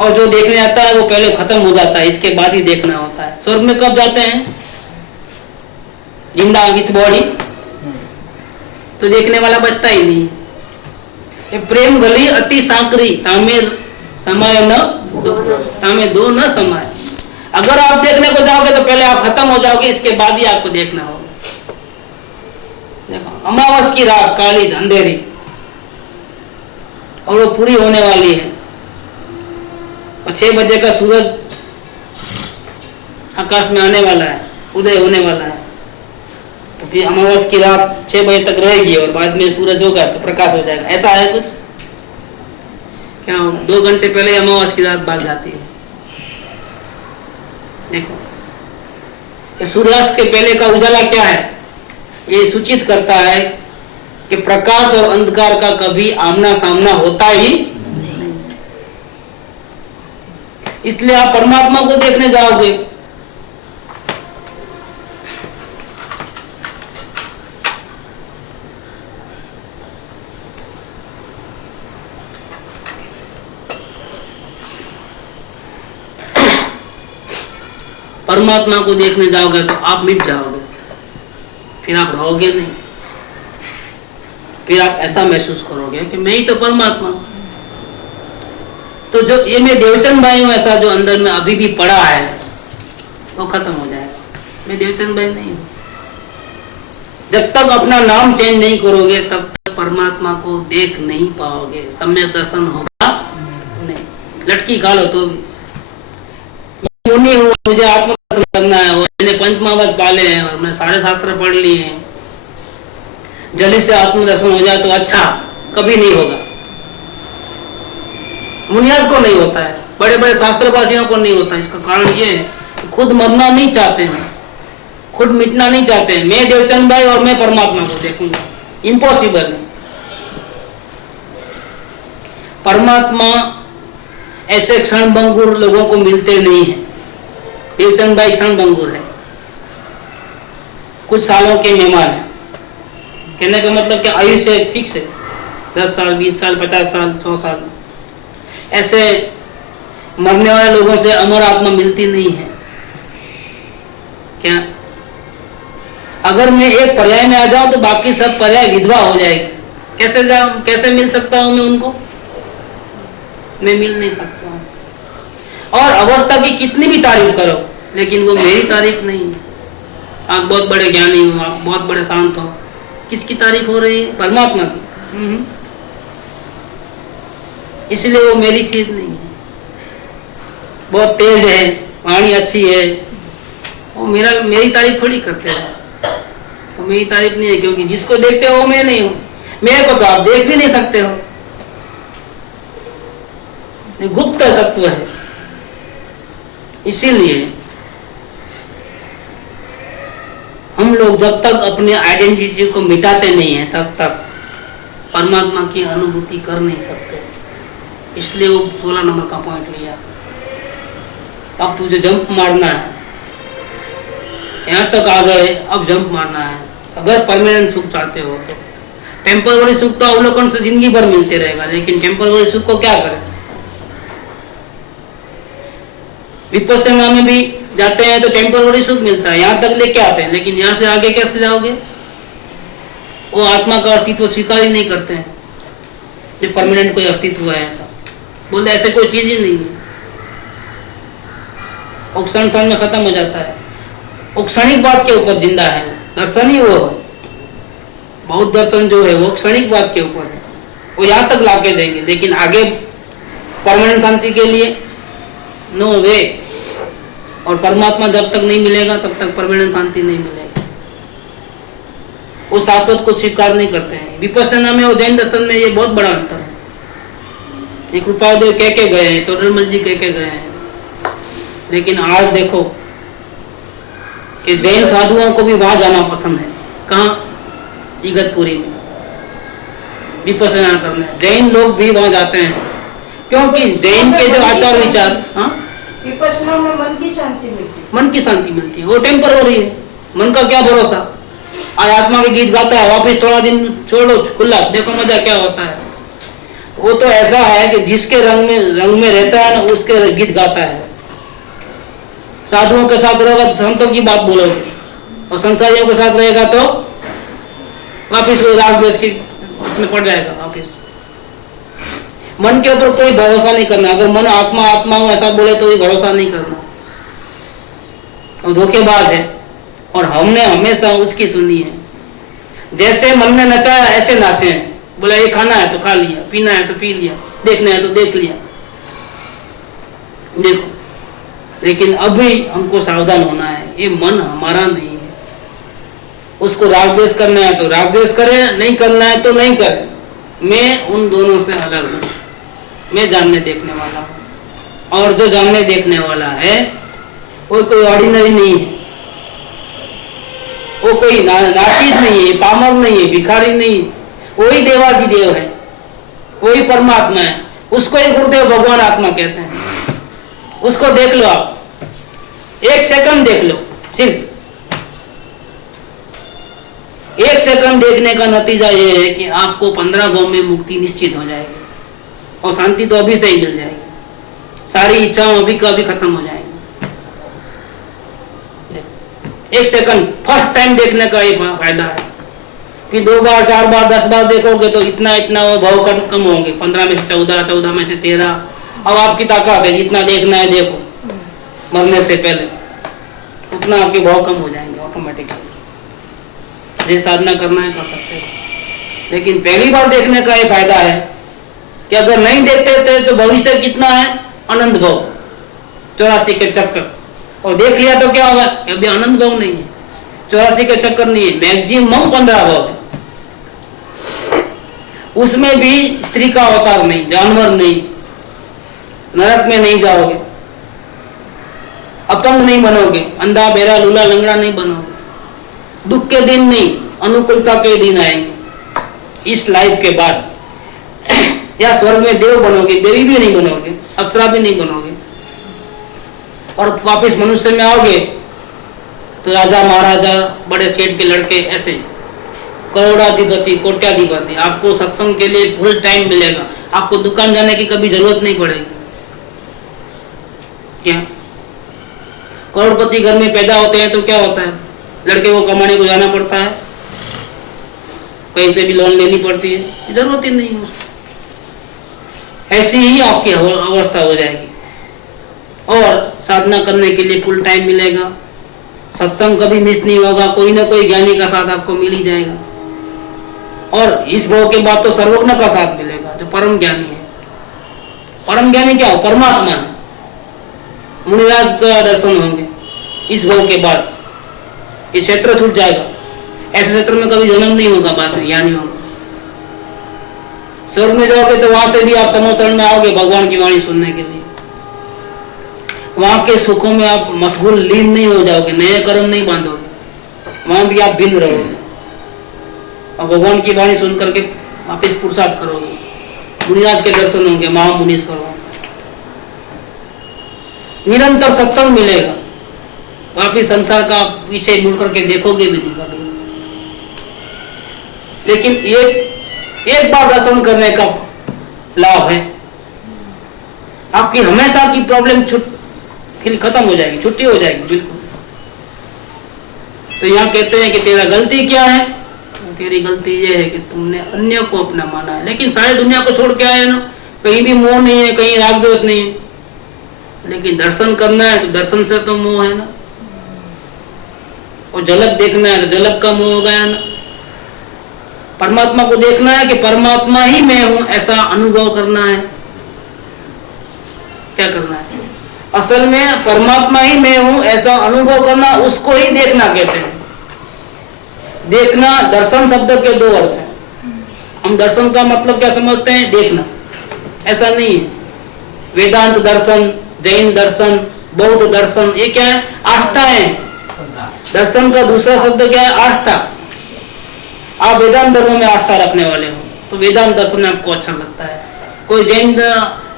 और जो देखने आता है वो पहले खत्म हो जाता है, इसके बाद ही देखना होता है। स्वर्ग में कब जाते हैं? जिंदा विथ बॉडी, तो देखने वाला बचता ही नहीं। ये प्रेम गली अति सांकरी, तामे समय न दो, तामे दो न समय। अगर आप देखने को जाओगे तो पहले आप खत्म हो जाओगे, इसके बाद ही आपको देखना होगा। देखो अमावस की रात काली अंधेरी, और वो पूरी होने वाली है। और 6 बजे का सूरज आकाश में आने वाला है, उदय होने वाला है। तो फिर अमावस की रात 6 बजे तक रहेगी और बाद में सूरज होगा तो प्रकाश हो जाएगा। ऐसा है कुछ? क्या होगा? 2 घंटे पहले अमावस की रात भाग जाती है। देखो, ये सूर्यास्त के पहले का उजाला क्या है? ये सूचित करता है कि प्रकाश और अंधकार का कभी आमना सामना होता ही नहीं। इसलिए आप परमात्मा को देखने जाओगे, परमात्मा को देखने जाओगे तो आप मिट जाओगे, फिर आप रहोगे नहीं। फिर आप ऐसा महसूस करोगे कि मैं ही तो परमात्मा हूं। तो जो ये मैं देवचंद भाई हूं, ऐसा जो अंदर में अभी भी पड़ा है वो खत्म हो जाएगा। मैं देवचंद भाई नहीं हूं। जब तक अपना नाम चेंज नहीं करोगे तब तक परमात्मा को देख नहीं पाओगे, सम्यक दर्शन होगा नहीं। लटकी खा लो तो भी मुनि हूँ, मुझे आत्मदर्शन करना है, और मैंने पंचमहाभूत पाले हैं और मैं 7 शास्त्र पढ़ लिए हैं, जल्दी से आत्मदर्शन हो जाए तो अच्छा। कभी नहीं होगा। मुनियाज को नहीं होता है, बड़े बड़े शास्त्रवासियों को नहीं होता। इसका कारण ये है कि खुद मरना नहीं चाहते हैं, खुद मिटना नहीं चाहते हैं। मैं देवचंद भाई और मैं परमात्मा को देखूंगा, इम्पॉसिबल है। परमात्मा ऐसे क्षणभंगुर लोगों को मिलते नहीं है। देवचंद भाई क्षणभंगुर है, कुछ सालों के मेहमान है। कहने का मतलब कि आयुष्य फिक्स है, 10 साल, 20 साल, 50 साल, 100 साल। ऐसे मरने वाले लोगों से अमर आत्मा मिलती नहीं है। क्या अगर मैं एक पर्याय में आ जाऊं तो बाकी सब पर्याय विधवा हो जाएगी? कैसे जाऊं, कैसे मिल सकता हूं मैं उनको? मैं मिल नहीं सकता। और अवस्था की कितनी भी तारीफ करो, लेकिन वो मेरी तारीफ नहीं है। आप बहुत बड़े ज्ञानी हो, आप बहुत बड़े शांत हो, किसकी तारीफ हो रही है? परमात्मा की। इसलिए वो मेरी चीज नहीं है। बहुत तेज है, वाणी अच्छी है, वो मेरी तारीफ थोड़ी करते हैं। तो मेरी तारीफ नहीं है, क्योंकि जिसको देखते हो वो मैं नहीं हूँ। मेरे को तो आप देख भी नहीं सकते हो, ये गुप्त तत्व है। इसीलिए हम लोग जब तक अपने आइडेंटिटी को मिटाते नहीं है तब तक परमात्मा की अनुभूति कर नहीं सकते। इसलिए वो 16 नंबर का पॉइंट लिया। अब तुझे जंप मारना है, यहाँ तक आ गए, अब जंप मारना है। अगर परमानेंट सुख चाहते हो तो टेम्पररी सुख तो अवलोकन से जिंदगी भर मिलते रहेगा, लेकिन टेम्पररी सुख को क्या करें? विपस्सना में भी जाते हैं तो टेम्पररी सुख मिलता है, यहाँ तक लेके आते हैं, लेकिन यहाँ से आगे कैसे जाओगे? वो आत्मा का अस्तित्व स्वीकार ही नहीं करते हैं, ये परमानेंट कोई अस्तित्व है ऐसा। बोलते ऐसे कोई चीज ही नहीं है, वो क्षण क्षण में खत्म हो जाता है। वो क्षणिक बात के ऊपर जिंदा है, दर्शन ही वो है। बहुत दर्शन जो है वो क्षणिक बात के ऊपर है, वो यहाँ तक लाके देंगे, लेकिन आगे परमानेंट शांति के लिए नो वे। और परमात्मा जब तक नहीं मिलेगा तब तक परमानेंट शांति नहीं मिलेगी। वो शाश्वत को स्वीकार नहीं करते हैं। विपस्सना में और जैन दर्शन में ये बहुत बड़ा अंतर है। ये कृपादेव कह के गए हैं, तोडरमल जी कह के गए हैं, लेकिन आज देखो कि जैन साधुओं को भी वहां जाना पसंद है। कहाँ? इगतपुरी में विपस्सना करने जैन लोग भी वहां जाते हैं, क्योंकि जैन के जो आचार विचार, विपस्सना में मन की शांति मिलती है। मन की शांति मिलती है, वो टेम्पररी है। मन का क्या भरोसा? आज आत्मा के गीत गाता है, वापस थोड़ा दिन छोड़ो खुला, देखो मजा क्या होता है। वो तो ऐसा है कि जिसके रंग में रहता है ना, उसके गीत गाता है। साधुओं के साथ रहेगा तो संतों की बात बोलोगे, और संसारियों के साथ रहेगा तो वापिस वो राग द्वेष की उसमें पड़ जाएगा वापिस। मन के ऊपर कोई भरोसा नहीं करना। अगर मन आत्मा आत्मा हो ऐसा बोले तो भी भरोसा नहीं करना, वो धोखेबाज है। और हमने हमेशा उसकी सुनी है। जैसे मन ने नचाया ऐसे नाचे हैं। बोला ये खाना है तो खा लिया, पीना है तो पी लिया, देखना है तो देख लिया। देखो, लेकिन अभी हमको सावधान होना है, ये मन हमारा नहीं है। उसको राग द्वेष करना है तो राग द्वेष करे, नहीं करना है तो नहीं करे। मैं उन दोनों से अलग हूँ। मैं जानने देखने वाला हूँ, और जो जानने देखने वाला है वो कोई ऑर्डिनरी नहीं है, वो कोई नाचीज नहीं है, पामर नहीं है, भिखारी नहीं है। वही देवाधिदेव है, वही परमात्मा है। उसको ही गुरुदेव भगवान आत्मा कहते हैं। उसको देख लो आप, एक सेकंड देख लो, सिर्फ एक सेकंड देखने का नतीजा ये है कि आपको 15 गांव में मुक्ति निश्चित हो जाएगी, और शांति तो अभी से ही मिल जाएगी। सारी इच्छाओं अभी का अभी खत्म हो जाएगी। एक सेकंड फर्स्ट टाइम देखने का ये फायदा है। फिर 2 बार 4 बार 10 बार देखोगे तो इतना इतना वो भाव कम होंगे। 15 में से 14, 14 में से 13। अब आपकी ताकत है, जितना देखना है देखो, मरने से पहले उतना आपके भाव कम हो जाएंगे ऑटोमेटिकली। ये साधना करना है कर सकते हो, लेकिन पहली बार देखने का ये फायदा है कि अगर नहीं देखते थे तो भविष्य कितना है आनंद भाव, 84 के चक्कर। और देख लिया तो क्या होगा? अभी आनंद भाव नहीं है, 84 के चक्कर नहीं है, मैक्सिमम 15 भाव है। उसमें भी स्त्री का अवतार नहीं, जानवर नहीं, नरक में नहीं जाओगे, अपंग नहीं बनोगे, अंधा बेरा लूला लंगड़ा नहीं बनोगे, दुख के दिन नहीं, अनुकूलता के दिन आएंगे इस लाइफ के बाद। या स्वर्ग में देव बनोगे, देवी भी नहीं बनोगे, अप्सरा भी नहीं बनोगे, और वापस मनुष्य में आओगे तो राजा महाराजा बड़े सेठ के लड़के ऐसे करोड़ाधिपति कोट्याधिपति। आपको सत्संग के लिए फुल टाइम मिलेगा, आपको दुकान जाने की कभी जरूरत नहीं पड़ेगी। क्या करोड़पति घर में पैदा होते हैं तो क्या होता है? लड़के को कमाने को जाना पड़ता है, कहीं से भी लोन लेनी पड़ती है, जरूरत ही नहीं है उसको। ऐसी ही आपकी अवस्था हो जाएगी। और साधना करने के लिए फुल टाइम मिलेगा, सत्संग कभी मिस नहीं होगा, कोई ना कोई ज्ञानी का साथ आपको मिल ही जाएगा। और इस भाव के बाद तो सर्वज्ञ का साथ मिलेगा, जो परम ज्ञानी है। परम ज्ञानी क्या हो? परमात्मा है। मुनिराज का दर्शन होंगे इस भाव के बाद, ये क्षेत्र छूट जाएगा। ऐसे क्षेत्र में कभी जन्म नहीं होगा, बाद में ज्ञानी होगा। स्वर्ग में जाओगे तो वहां से भी आप समोसरण में आओगे भगवान की वाणी सुनने के लिए। वहां के सुखों में आप मशगूल लीन नहीं हो जाओगे, नए कर्म नहीं बांधोगे, वहां भी आप भिन्न रहोगे और भगवान की वाणी सुन करके वापिस पुरुषार्थ करोगे। मुनिराज के दर्शन होंगे, महामुनीश्वर होंगे, निरंतर सत्संग मिलेगा, वापिस संसार का विषय मुड़ करके देखोगे भी नहीं कभी। लेकिन एक बार दर्शन करने का लाभ है, आपकी हमेशा की प्रॉब्लम खत्म हो जाएगी, छुट्टी हो जाएगी बिल्कुल। तो यहाँ कहते हैं कि तेरा गलती क्या है? तेरी गलती ये है कि तुमने अन्य को अपना माना है। लेकिन सारी दुनिया को छोड़ के आए ना, कहीं भी मोह नहीं है, कहीं राग द्वेष नहीं है। लेकिन दर्शन करना है तो दर्शन से तो मोह है ना, और झलक देखना है तो झलक का मोह हो गया ना। परमात्मा को देखना है कि परमात्मा ही मैं हूं, ऐसा अनुभव करना है। क्या करना है? असल में परमात्मा ही मैं हूं ऐसा अनुभव करना, उसको ही देखना कहते हैं। देखना, दर्शन शब्द के दो अर्थ हैं। हम दर्शन का मतलब क्या समझते हैं? देखना। ऐसा नहीं है। वेदांत दर्शन, जैन दर्शन, बौद्ध दर्शन, ये क्या है? आस्था है। दर्शन का दूसरा शब्द क्या है? आस्था। आप वेदांत धर्म में आस्था रखने वाले हो तो वेदांत दर्शन आपको अच्छा लगता है। कोई जैन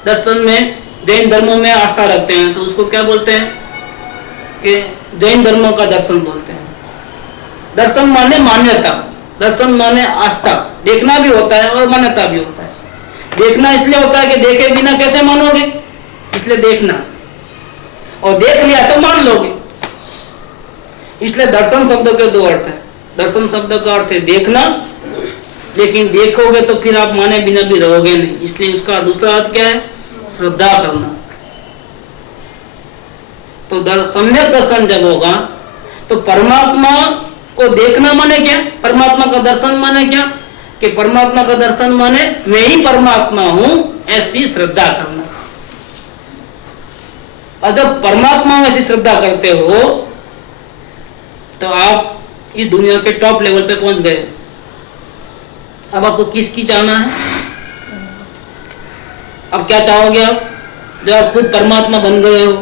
दर्शन में, जैन धर्म में आस्था रखते हैं तो उसको क्या बोलते हैं? कि जैन धर्म का दर्शन बोलते हैं। दर्शन माने मान्यता, दर्शन माने आस्था। देखना भी होता है और मान्यता भी होता है। देखना इसलिए होता है कि देखे बिना कैसे मानोगे, इसलिए देखना, और देख लिया तो मान लोगे। इसलिए दर्शन शब्द के दो अर्थ है। दर्शन शब्द का अर्थ है देखना, लेकिन देखोगे तो फिर आप माने बिना भी रहोगे नहीं, इसलिए उसका दूसरा अर्थ क्या है? श्रद्धा करना। तो सम्यक दर्शन जब होगा तो परमात्मा को देखना माने क्या? परमात्मा का दर्शन माने क्या? कि परमात्मा का दर्शन माने मैं ही परमात्मा हूं, ऐसी श्रद्धा करना। और जब परमात्मा में ऐसी श्रद्धा करते हो तो आप इस दुनिया के टॉप लेवल पे पहुंच गए। अब आपको किसकी चाहना है? अब क्या चाहोगे आप? जब आप खुद परमात्मा बन गए हो,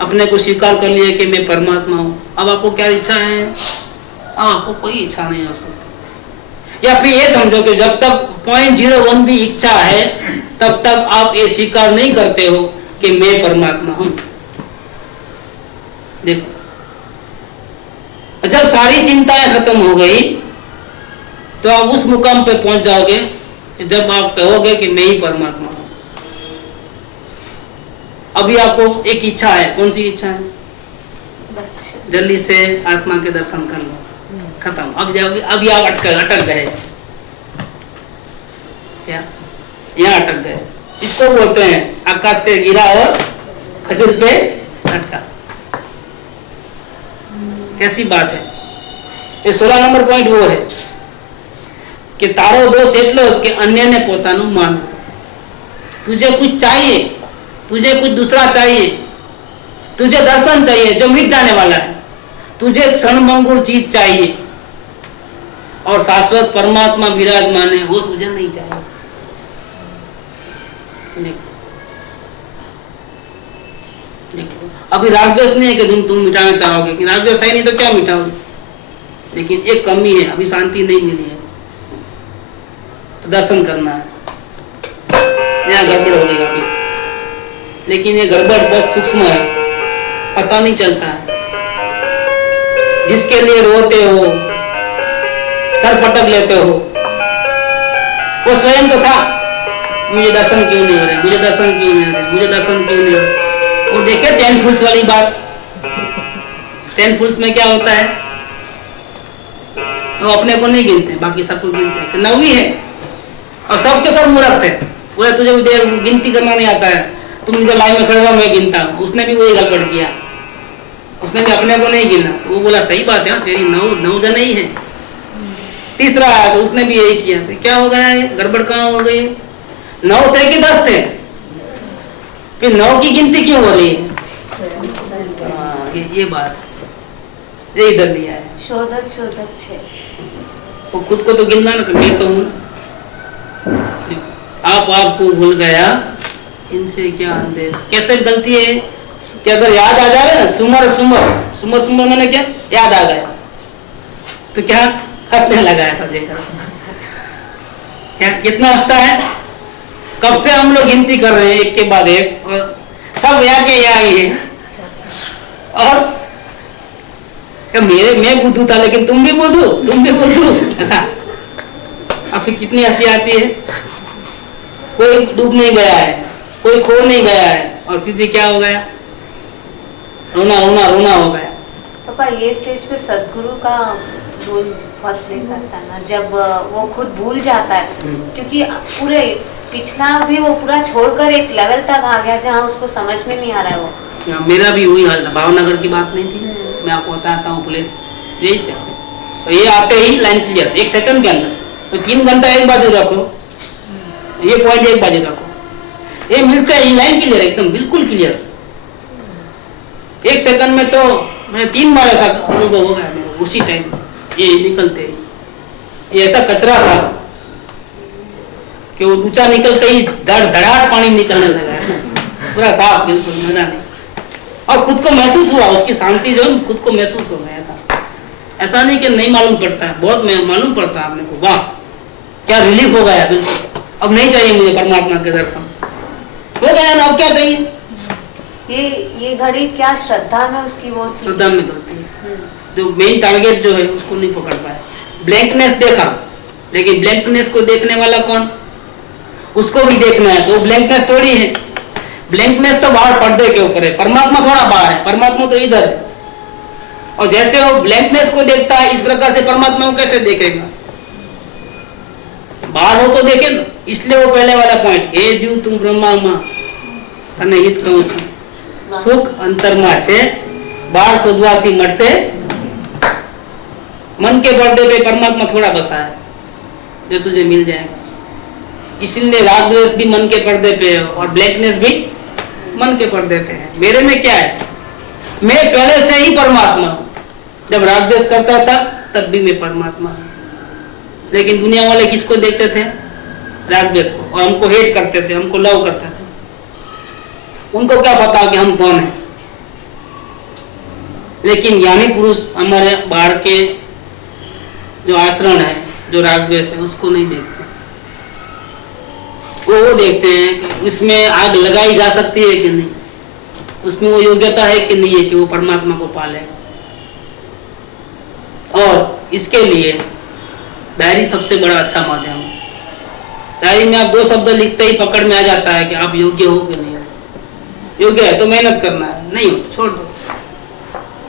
अपने को स्वीकार कर लिए कि मैं परमात्मा हूं, अब आपको क्या इच्छा है? अब आपको कोई इच्छा नहीं हो सकती। या फिर ये समझो कि जब तक 0.01 भी इच्छा है तब तक आप ये स्वीकार नहीं करते हो कि मैं परमात्मा हूं। देखो, जब सारी चिंताएं खत्म हो गई तो आप उस मुकाम पे पहुंच जाओगे जब आप कहोगे कि मैं ही परमात्मा हूं। अभी आपको एक इच्छा है, कौन सी इच्छा है? जल्दी से आत्मा के दर्शन कर लो, खत्म। अब आप अटक गए। क्या? यहाँ अटक गए। इसको बोलते हैं आकाश पे गिरा और खजूर पे अटका। कैसी बात है? ये 16 नंबर पॉइंट वो है कि तारो दोष એટલો જ કે અન્યને પોતાનું માનવું। तुझे कुछ चाहिए, तुझे कुछ दूसरा चाहिए, तुझे दर्शन चाहिए जो मिट जाने वाला है, तुझे क्षणभंगुर चीज चाहिए और शाश्वत परमात्मा विराजमान है वो तुझे नहीं चाहिए। देखो, अभी रागद्वेष नहीं है कि तुम मिटाना चाहोगे, कि रागद्वेष है नहीं तो क्या मिटाओगे? लेकिन एक कमी है, अभी शांति नहीं मिली है तो दर्शन करना है। यहाँ गड़बड़ हो गई वापिस, लेकिन ये गड़बड़ बहुत सूक्ष्म है, पता नहीं चलता है। जिसके लिए रोते हो, सर पटक लेते हो, वो स्वयं तो था, मुझे दर्शन क्यों नहीं हो रहे, मुझे दर्शन क्यों नहीं हो रहे, मुझे दर्शन क्यों नहीं हो रहे। वो देखे 10 फूल्स वाली बात। 10 फूल्स में क्या होता है? तो अपने को नहीं गिनते, बाकी सबको गिनते हैं। 9वीं है और सबके सब मूर्ख थे। बोले तुझे गिनती करना नहीं आता है, तुम जो लाइन में खड़े हो मैं गिनता हूँ। उसने भी वही गड़बड़ किया, उसने भी अपने को नहीं गिना। तो वो बोला सही बात है, तेरी 9 जने ही है, तीसरा आया तो उसने भी यही किया, तो क्या हो गया, ये गड़बड़ कहाँ हो गई? 9 थे कि 10 थे? फिर 9 की गिनती क्यों हो रही है? ये बात ये इधर लिया है। शोधक 6। वो खुद को तो गिनना ना, मैं तो हूँ। आपको भूल गया, इनसे क्या अंधेर। कैसे गलती है कि अगर याद आ जाए ना, सुमर मैंने क्या याद आ गया तो क्या हंसने लगा है सब देखकर। क्या कितना हंसता है? कब से हम लोग गिनती कर रहे हैं एक के बाद एक, और सब यहाँ के यहाँ ही है। और क्या मैं बुद्धू था लेकिन तुम भी बुद्धू ऐसा। अब फिर कितनी हंसी आती है। कोई डूब नहीं गया है, कोई खो नहीं गया है, और फिर भी क्या हो गया, रोना हो गया। पापा ये स्टेज पे सदगुरु का रोल फर्स्ट नहीं करता ना, जब वो खुद भूल जाता है, क्योंकि पूरे पिछला भी वो पूरा छोड़कर एक लेवल तक आ गया जहाँ उसको समझ में नहीं आ रहा है वो। मेरा भी वही हाल था, भावनगर की बात नहीं थी, मैं आपको बताता हूँ, पुलिस यही था। तो ये आते ही लाइन क्लियर 1 सेकंड के अंदर, तो 3 घंटा एक बाजू रखो, ये पॉइंट एक बाजू रखो, ये मिलता है, लाइन क्लियर एकदम बिल्कुल क्लियर। 1 सेकंड में तो मैं 3 बार ऐसा अनुभव हो गया मेरा उसी टाइम। ये निकलते ये ऐसा कचरा था कि वो ऊंचा निकलते ही धड़ाधड़ पानी निकलने लगा, पूरा साफ बिल्कुल मजा नहीं। और खुद को महसूस हुआ, उसकी शांति जो है खुद को महसूस हो गया। ऐसा नहीं कि नहीं मालूम पड़ता है, बहुत मालूम पड़ता है अपने को। वाह क्या रिलीफ हो गया, बिल्कुल अब नहीं चाहिए मुझे परमात्मा के दर्शन, हो गया ना, अब क्या चाहिए। ये घड़ी क्या श्रद्धा में उसकी वो श्रद्धा में गलती है, जो मेन टारगेट जो है उसको नहीं पकड़ पाया। ब्लैंकनेस देखा, लेकिन ब्लैंकनेस को देखने वाला कौन, उसको भी देखना है, तो ब्लैंकनेस थोड़ी है। ब्लैंकनेस तो बाहर पर्दे के ऊपर है, परमात्मा थोड़ा बाहर है, परमात्मा तो इधर है। और जैसे वो ब्लैंकनेस को देखता है, इस प्रकार से परमात्मा को कैसे देखेगा, बाहर हो तो देखे ना। इसलिए वो पहले वाला पॉइंट, हे जीव तुम ब्रह्मा तने हित कहूं छू, सुख अंतरमा छे, बाहर शोधवाथी मरसे। मन के पर्दे पे परमात्मा थोड़ा बसा है, जो तुझे मिल जाएगा। इसलिए राग द्वेष भी मन के पर्दे पे है, और ब्लैकनेस भी मन के पर्दे पे है। मेरे में क्या है, मैं पहले से ही परमात्मा हूं। जब राग द्वेष करता था तब भी मैं परमात्मा हूं। लेकिन दुनिया वाले किसको देखते थे, राग द्वेष को, और हमको हेट करते थे, हमको लव करते थे। उनको क्या पता कि हम कौन है। लेकिन ज्ञानी पुरुष हमारे बाहर के जो आचरण है, जो राग द्वेष है, उसको नहीं देखते। वो देखते हैं कि इसमें आग लगाई जा सकती है कि नहीं, उसमें वो योग्यता है कि नहीं है कि वो परमात्मा को पाले। और इसके लिए डायरी सबसे बड़ा अच्छा माध्यम है। डायरी में आप 2 शब्द लिखते ही पकड़ में आ जाता है कि आप योग्य हो कि नहीं हो। योग्य है तो मेहनत करना है, नहीं हो छोड़ दो।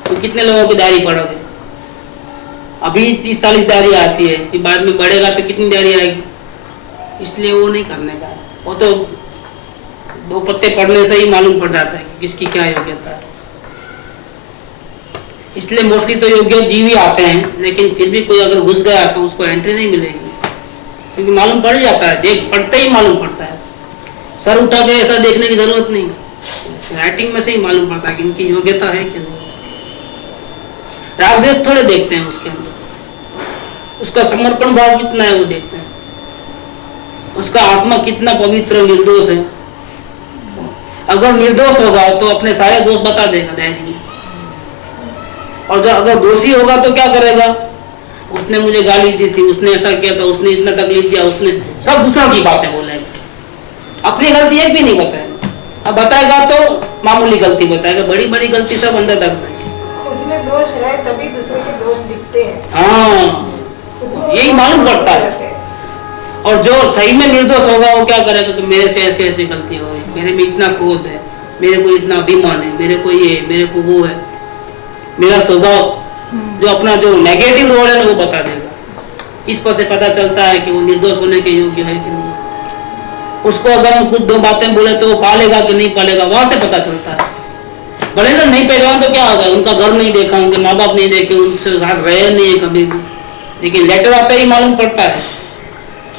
तो कितने लोगों की डायरी पढ़ोगे, अभी 30-40 डायरी आती है, फिर बाद में बढ़ेगा तो कितनी डायरी आएगी। इसलिए वो नहीं करने का, वो तो 2 पत्ते पढ़ने से ही मालूम पड़ जाता है कि किसकी क्या योग्यता है। इसलिए मोस्टली तो योग्य जीव ही आते हैं, लेकिन फिर भी कोई अगर घुस गया तो उसको एंट्री नहीं मिलेगी, क्योंकि मालूम पड़ जाता है, देख पढ़ते ही मालूम पड़ता है। सर उठा के ऐसा देखने की जरूरत नहीं, राइटिंग में से ही मालूम पड़ता है कि इनकी योग्यता है कि नहीं। राग द्वेष थोड़े देखते हैं उसके अंदर, उसका समर्पण भाव कितना है वो देखते हैं, उसका आत्मा कितना पवित्र निर्दोष है। अगर निर्दोष होगा तो अपने सारे दोष बता देगा डायरी में, और जब अगर दोषी होगा तो क्या करेगा, उसने मुझे गाली दी थी, उसने ऐसा किया था, उसने इतना तकलीफ दिया, उसने सब दूसरों की बातें बोलेगा, अपनी गलती एक भी नहीं बताएगा। अब बताएगा तो मामूली गलती बताएगा, बड़ी बड़ी गलती सब अंदर दब है। खुद में दोष है तभी दूसरे के दोष दिखते हैं। हाँ, यही मालूम पड़ता है। और जो सही में निर्दोष होगा वो क्या करेगा कि मेरे से ऐसी ऐसी गलती हो गई, मेरे में इतना क्रोध है, मेरे को इतना अभिमान है, मेरे को ये, मेरे को वो है, मेरा स्वभाव, जो अपना जो नेगेटिव रोल है ना वो बता देगा। इस पर से पता चलता है कि वो निर्दोष होने के योग्य है कि नहीं। उसको अगर हम कुछ 2 बातें बोले तो वो पालेगा कि नहीं पालेगा, वहां से पता चलता है। भले ना नहीं पहचान तो क्या होगा, उनका घर नहीं देखा, उनके माँ बाप नहीं देखे, उनसे साथ रहे नहीं कभी भी, लेकिन लेटर आता ही मालूम पड़ता है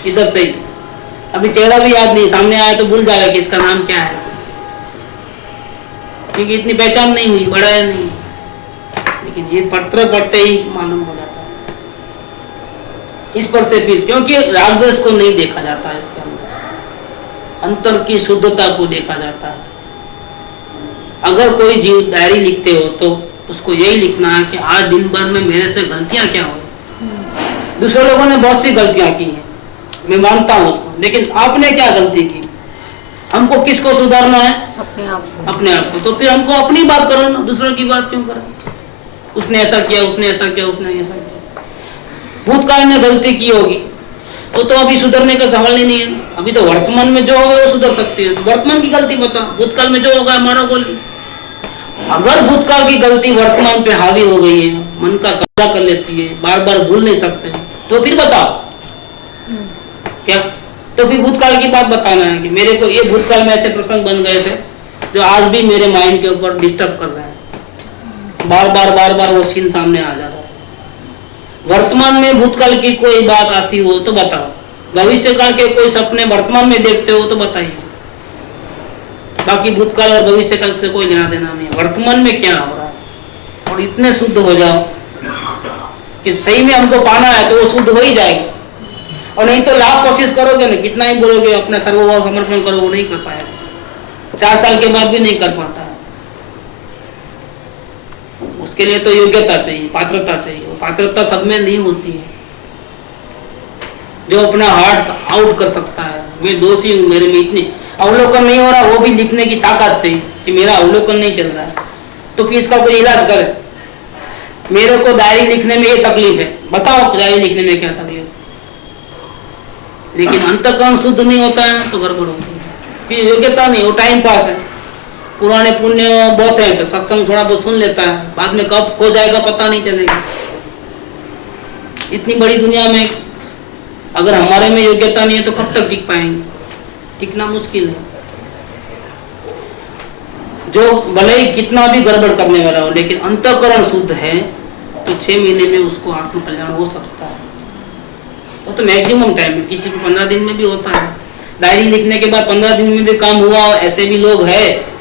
इधर से ही। अभी चेहरा भी याद नहीं, सामने आया तो भूल जाएगा कि इसका नाम क्या है, क्योंकि इतनी पहचान नहीं हुई, बड़ा है नहीं। लेकिन ये पत्र पढ़ते ही मालूम हो जाता है। इस पर से फिर क्योंकि रागद्वेष को नहीं देखा जाता है, इसके अंदर अंतर की शुद्धता को देखा जाता है। अगर कोई जीव डायरी लिखते हो तो उसको यही लिखना है कि आज दिन भर में मेरे से गलतियां क्या हुई। दूसरे लोगों ने बहुत सी गलतियां की हैं, मैं मानता हूं उसको, लेकिन आपने क्या गलती की, हमको किसको सुधारना है, अपने आप को। अपने आप को। तो फिर हमको अपनी बात करो ना, दूसरों की बात क्यों करें। उसने ऐसा किया, उसने ऐसा किया, उसने ऐसा किया, भूतकाल में गलती की होगी, वो तो अभी सुधरने का सवाल ही नहीं है। अभी तो वर्तमान में जो होगा वो सुधर सकती है। तो वर्तमान की गलती बता, भूतकाल में जो होगा हमारा गोली। अगर भूतकाल की गलती वर्तमान पे हावी हो गई है, मन का कब्जा कर लेती है, बार बार भूल नहीं सकते हैं, तो फिर बताओ क्या। तो फिर भूतकाल की बात बताना है कि मेरे को ये भूतकाल में ऐसे प्रसंग बन गए थे जो आज भी मेरे माइंड के ऊपर डिस्टर्ब कर रहे हैं, बार बार वो सीन सामने आ जा रहा है। वर्तमान में भूतकाल की कोई बात आती हो तो बताओ, भविष्य काल के कोई सपने वर्तमान में देखते हो तो बताइए। बाकी भूतकाल और भविष्य काल से कोई लेना देना नहीं है, वर्तमान में क्या हो रहा है। और इतने शुद्ध हो जाओ कि सही में हमको पाना है तो वो शुद्ध हो ही जाएगी। और नहीं तो लाख कोशिश करोगे ना, कितना ही बोलोगे अपना सर्वभाव समर्पण करो, वो नहीं कर पाएगा, 4 साल के बाद भी नहीं कर पाता है। उसके लिए तो योग्यता चाहिए, पात्रता चाहिए। वो पात्रता सब में नहीं होती है। जो अपना हार्ट आउट कर सकता है, मैं दोषी हूँ, मेरे में इतनी अवलोकन नहीं हो रहा, वो भी लिखने की ताकत चाहिए कि मेरा अवलोकन नहीं चल रहा है, तो फिर इसका कोई इलाज करे। मेरे को डायरी लिखने में ये तकलीफ है, बताओ डायरी लिखने में क्या तकलीफ। लेकिन अंतःकरण शुद्ध नहीं होता है तो गड़बड़ होती है, फिर योग्यता नहीं, वो टाइम पास है। पुराने पुण्य बहुत है तो सत्संग थोड़ा बहुत सुन लेता है, बाद में कब खो जाएगा पता नहीं चलेगा। इतनी बड़ी दुनिया में अगर हमारे में योग्यता नहीं है तो कब तक टिक पाएंगे, टिकना मुश्किल है। जो भले ही कितना भी गड़बड़ करने वाला हो, लेकिन अंतःकरण शुद्ध है तो 6 महीने में उसको आत्म कल्याण हो सकता है। वो तो मैक्सिमम टाइम है, किसी को 15 दिन में भी होता है। डायरी लिखने के बाद 15 दिन में भी काम हुआ, ऐसे भी लोग हैं।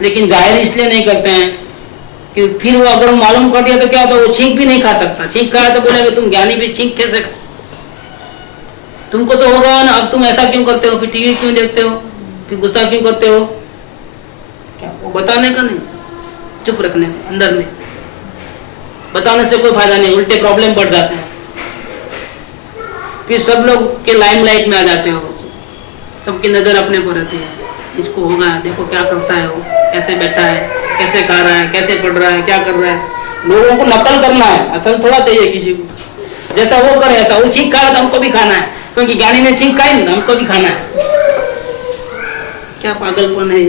लेकिन जाहिर इसलिए नहीं करते हैं कि फिर वो अगर मालूम कर दिया तो क्या होता है, वो छींक भी नहीं खा सकता। छींक खाया तो बोलेगा तुम ज्ञानी भी छींक कैसे, तुमको तो होगा ना, अब तुम ऐसा क्यों करते हो, फिर टीवी क्यों देखते हो, फिर गुस्सा क्यों करते हो, क्या वो बताने का नहीं, चुप रखने का, अंदर में बताने से कोई फायदा नहीं, उल्टे प्रॉब्लम बढ़ जाते हैं। फिर सब लोग के लाइमलाइट में आ जाते हो, सबकी नजर अपने पर रहती है। इसको होगा, देखो क्या करता है वो, कैसे बैठा है, कैसे खा रहा है, कैसे पढ़ रहा है, क्या कर रहा है। लोगों को नकल करना है, असल थोड़ा चाहिए किसी को। जैसा वो करे ऐसा, वो छींक खा रहा था हमको भी खाना है, क्योंकि ज्ञानी ने छींक खाई ना, हमको भी खाना है। क्या पागलपन है,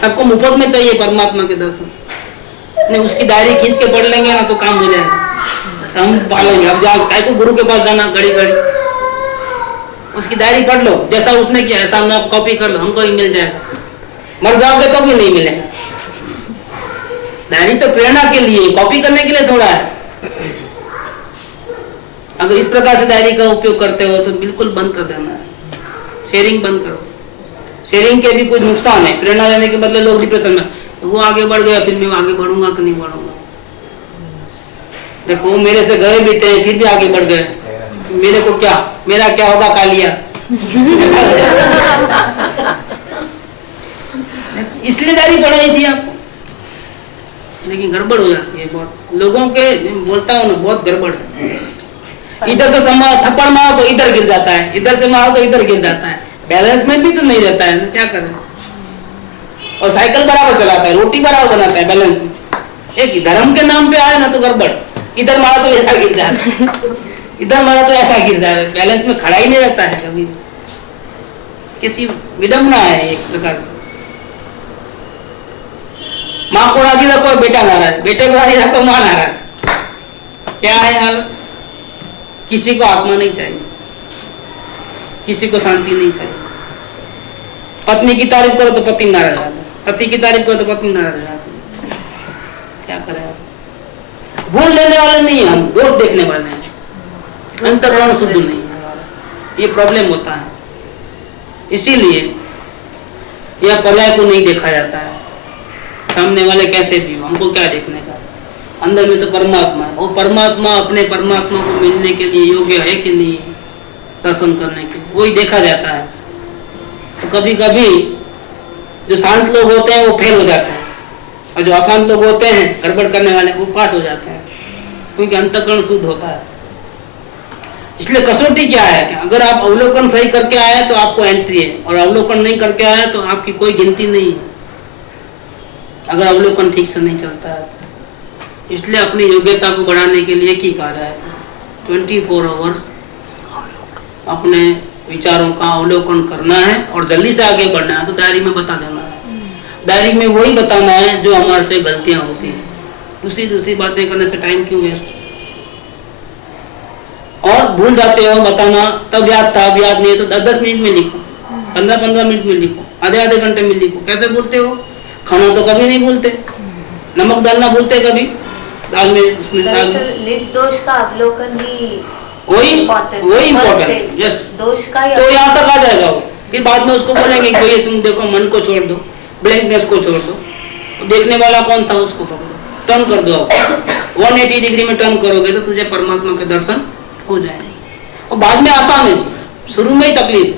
सबको मुफ्त में चाहिए परमात्मा के दर्शन। नहीं उसकी डायरी खींच के पढ़ लेंगे ना तो काम हो जाएगा, हम पालेंगे। अब जाओ काय को गुरु के पास जाना, घड़ी घड़ी उसकी डायरी पढ़ लो, जैसा उसने किया ऐसा हम कॉपी कर लो, हमको ही मिल जाएगा। मर जाओगे तो भी नहीं मिलेगा। डायरी तो प्रेरणा के लिए, कॉपी करने के लिए थोड़ा है। अगर इस प्रकार से डायरी का उपयोग करते हो तो बिल्कुल बंद कर देना है, शेयरिंग बंद करो। शेयरिंग के भी कुछ नुकसान है, प्रेरणा लेने के बदले लोग डिप्रेशन में, वो आगे बढ़ गया फिर मैं आगे बढ़ूंगा कि नहीं बढ़ूंगा। देखो वो मेरे से गए भी थे फिर भी आगे बढ़ गए, मेरे को क्या, मेरा क्या होगा कालिया। इसलिए डायरी पढ़ाई थी आपको, लेकिन गड़बड़ हो जाती है बहुत। लोगों के बोलता हूँ ना, बहुत गड़बड़ है। इधर से थप्पड़ मारो तो इधर गिर जाता है, इधर से मारो तो इधर गिर जाता है, बैलेंस में भी तो नहीं रहता है ना, क्या करें। और साइकिल बराबर चलाता है, रोटी बराबर बनाता है, बैलेंस में। एक धर्म के नाम पे आए ना तो गड़बड़, इधर मारा तो ऐसा गिर जाता है, इधर मारा तो ऐसा गिर जाता है, बैलेंस में खड़ा ही नहीं रहता है कभी। किसी विडम्बना है एक प्रकार। माँ को राजी रखो बेटा नाराज, बेटे को राजी रखो माँ नाराज, क्या है हालत। किसी को आत्मा नहीं चाहिए, किसी को शांति नहीं चाहिए। पत्नी की तारीफ करो तो पति नाराज जाता है, पति की तारीफ करो तो पत्नी नाराज जाती है, क्या करें आप। भूल लेने वाले नहीं है, हम दोष देखने वाले हैं, अंतःकरण शुद्ध नहीं है हमारा, ये प्रॉब्लम होता है। इसीलिए यह पर्याय को नहीं देखा जाता है, सामने वाले कैसे भी हो, हमको क्या देखने का, अंदर में तो परमात्मा है, और परमात्मा अपने परमात्मा को मिलने के लिए योग्य है कि नहीं है, दर्शन करने के लिए वही देखा जाता है। तो कभी कभी जो शांत लोग होते हैं वो फेल हो जाते हैं, और जो अशांत लोग होते हैं गड़बड़ करने वाले वो पास हो जाते हैं, क्योंकि अंतःकरण शुद्ध होता है। इसलिए कसौटी क्या है कि अगर आप अवलोकन सही करके आए तो आपको एंट्री है, और अवलोकन नहीं करके आए तो आपकी कोई गिनती नहीं है, अगर अवलोकन ठीक से नहीं चलता है। इसलिए अपनी योग्यता को बढ़ाने के लिए की कहा जाए 24 आवर्स अपने विचारों का अवलोकन करना है, और जल्दी से आगे बढ़ना है तो डायरी में बता देना है। डायरी में वही बताना है जो हमारे से गलतियां होती हैं, दूसरी बातें करने से टाइम क्यों वेस्ट। और भूल जाते हो बताना, तब याद था अब याद नहीं है तो 10-10 मिनट में लिखो, 15-15 मिनट में लिखो, आधे घंटे में लिखो। कैसे भूलते हो? खाना तो कभी नहीं भूलते, नमक डालना भूलते कभी दाल में, उसमें दरअसल निज दोष का अवलोकन ही वही इम्पोर्टेंट, यस, दोष का तो यहाँ तक आ जाएगा वो। फिर बाद में उसको बोलेंगे कि भैया तुम देखो मन को छोड़ दो, ब्लैंकनेस को छोड़ दो, तो देखने वाला कौन था उसको पकड़ो, टर्न कर दो। आप 180 डिग्री में टर्न करोगे तो तुझे परमात्मा के दर्शन हो जाएंगे। और बाद में आसान है, शुरू में ही तकलीफ,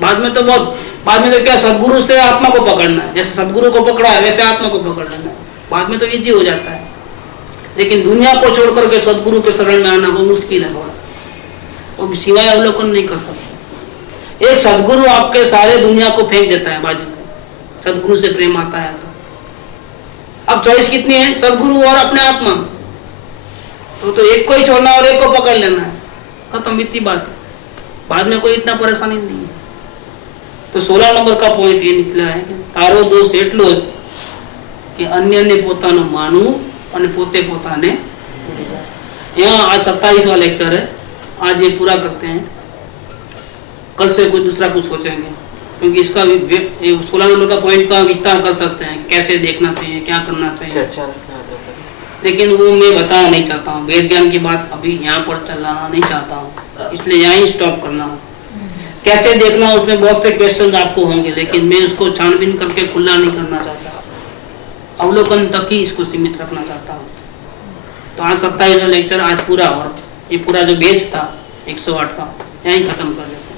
बाद में तो बहुत, बाद में तो क्या सदगुरु से आत्मा को पकड़ना है, जैसे सदगुरु को पकड़ा है वैसे आत्मा को पकड़ लेना है, बाद में तो इजी हो जाता है। लेकिन दुनिया को छोड़ करके सदगुरु के शरण में आना वो मुश्किल है थोड़ा, वो सिवाय अवलोकन नहीं कर सकते। एक सदगुरु आपके सारे दुनिया को फेंक देता है बाजू में, सदगुरु से प्रेम आता है तो। अब चॉइस कितनी है, सदगुरु और अपने आत्मा, तो एक को ही छोड़ना और एक को पकड़ लेना है, खत्म, इतनी बात है, बाद में कोई इतना परेशानी नहीं है। तो 16 नंबर का पॉइंट ये निकला है कि तारो दोष एटलो જ कि अन्यने પોતાનું માનવું અને પોતે પોતાને ભૂલી જાય। यहाँ आज 27वां लेक्चर है, आज ये पूरा करते हैं, कल से कोई दूसरा कुछ सोचेंगे, क्योंकि इसका 16 नंबर का पॉइंट का विस्तार कर सकते हैं, कैसे देखना चाहिए, क्या करना चाहिए, लेकिन वो मैं बताना नहीं चाहता हूँ, वेद ज्ञान की बात अभी यहाँ पर चलाना नहीं चाहता हूँ, इसलिए यहाँ ही स्टॉप करना है। कैसे देखना उसमें बहुत से क्वेश्चन आपको होंगे, लेकिन मैं उसको छानबीन करके खुला नहीं करना चाहता, अवलोकन तक ही इसको सीमित रखना चाहता हूँ। तो आज 27वां लेक्चर आज पूरा, और ये पूरा जो बेच था 108 का यहीं खत्म कर देते हैं।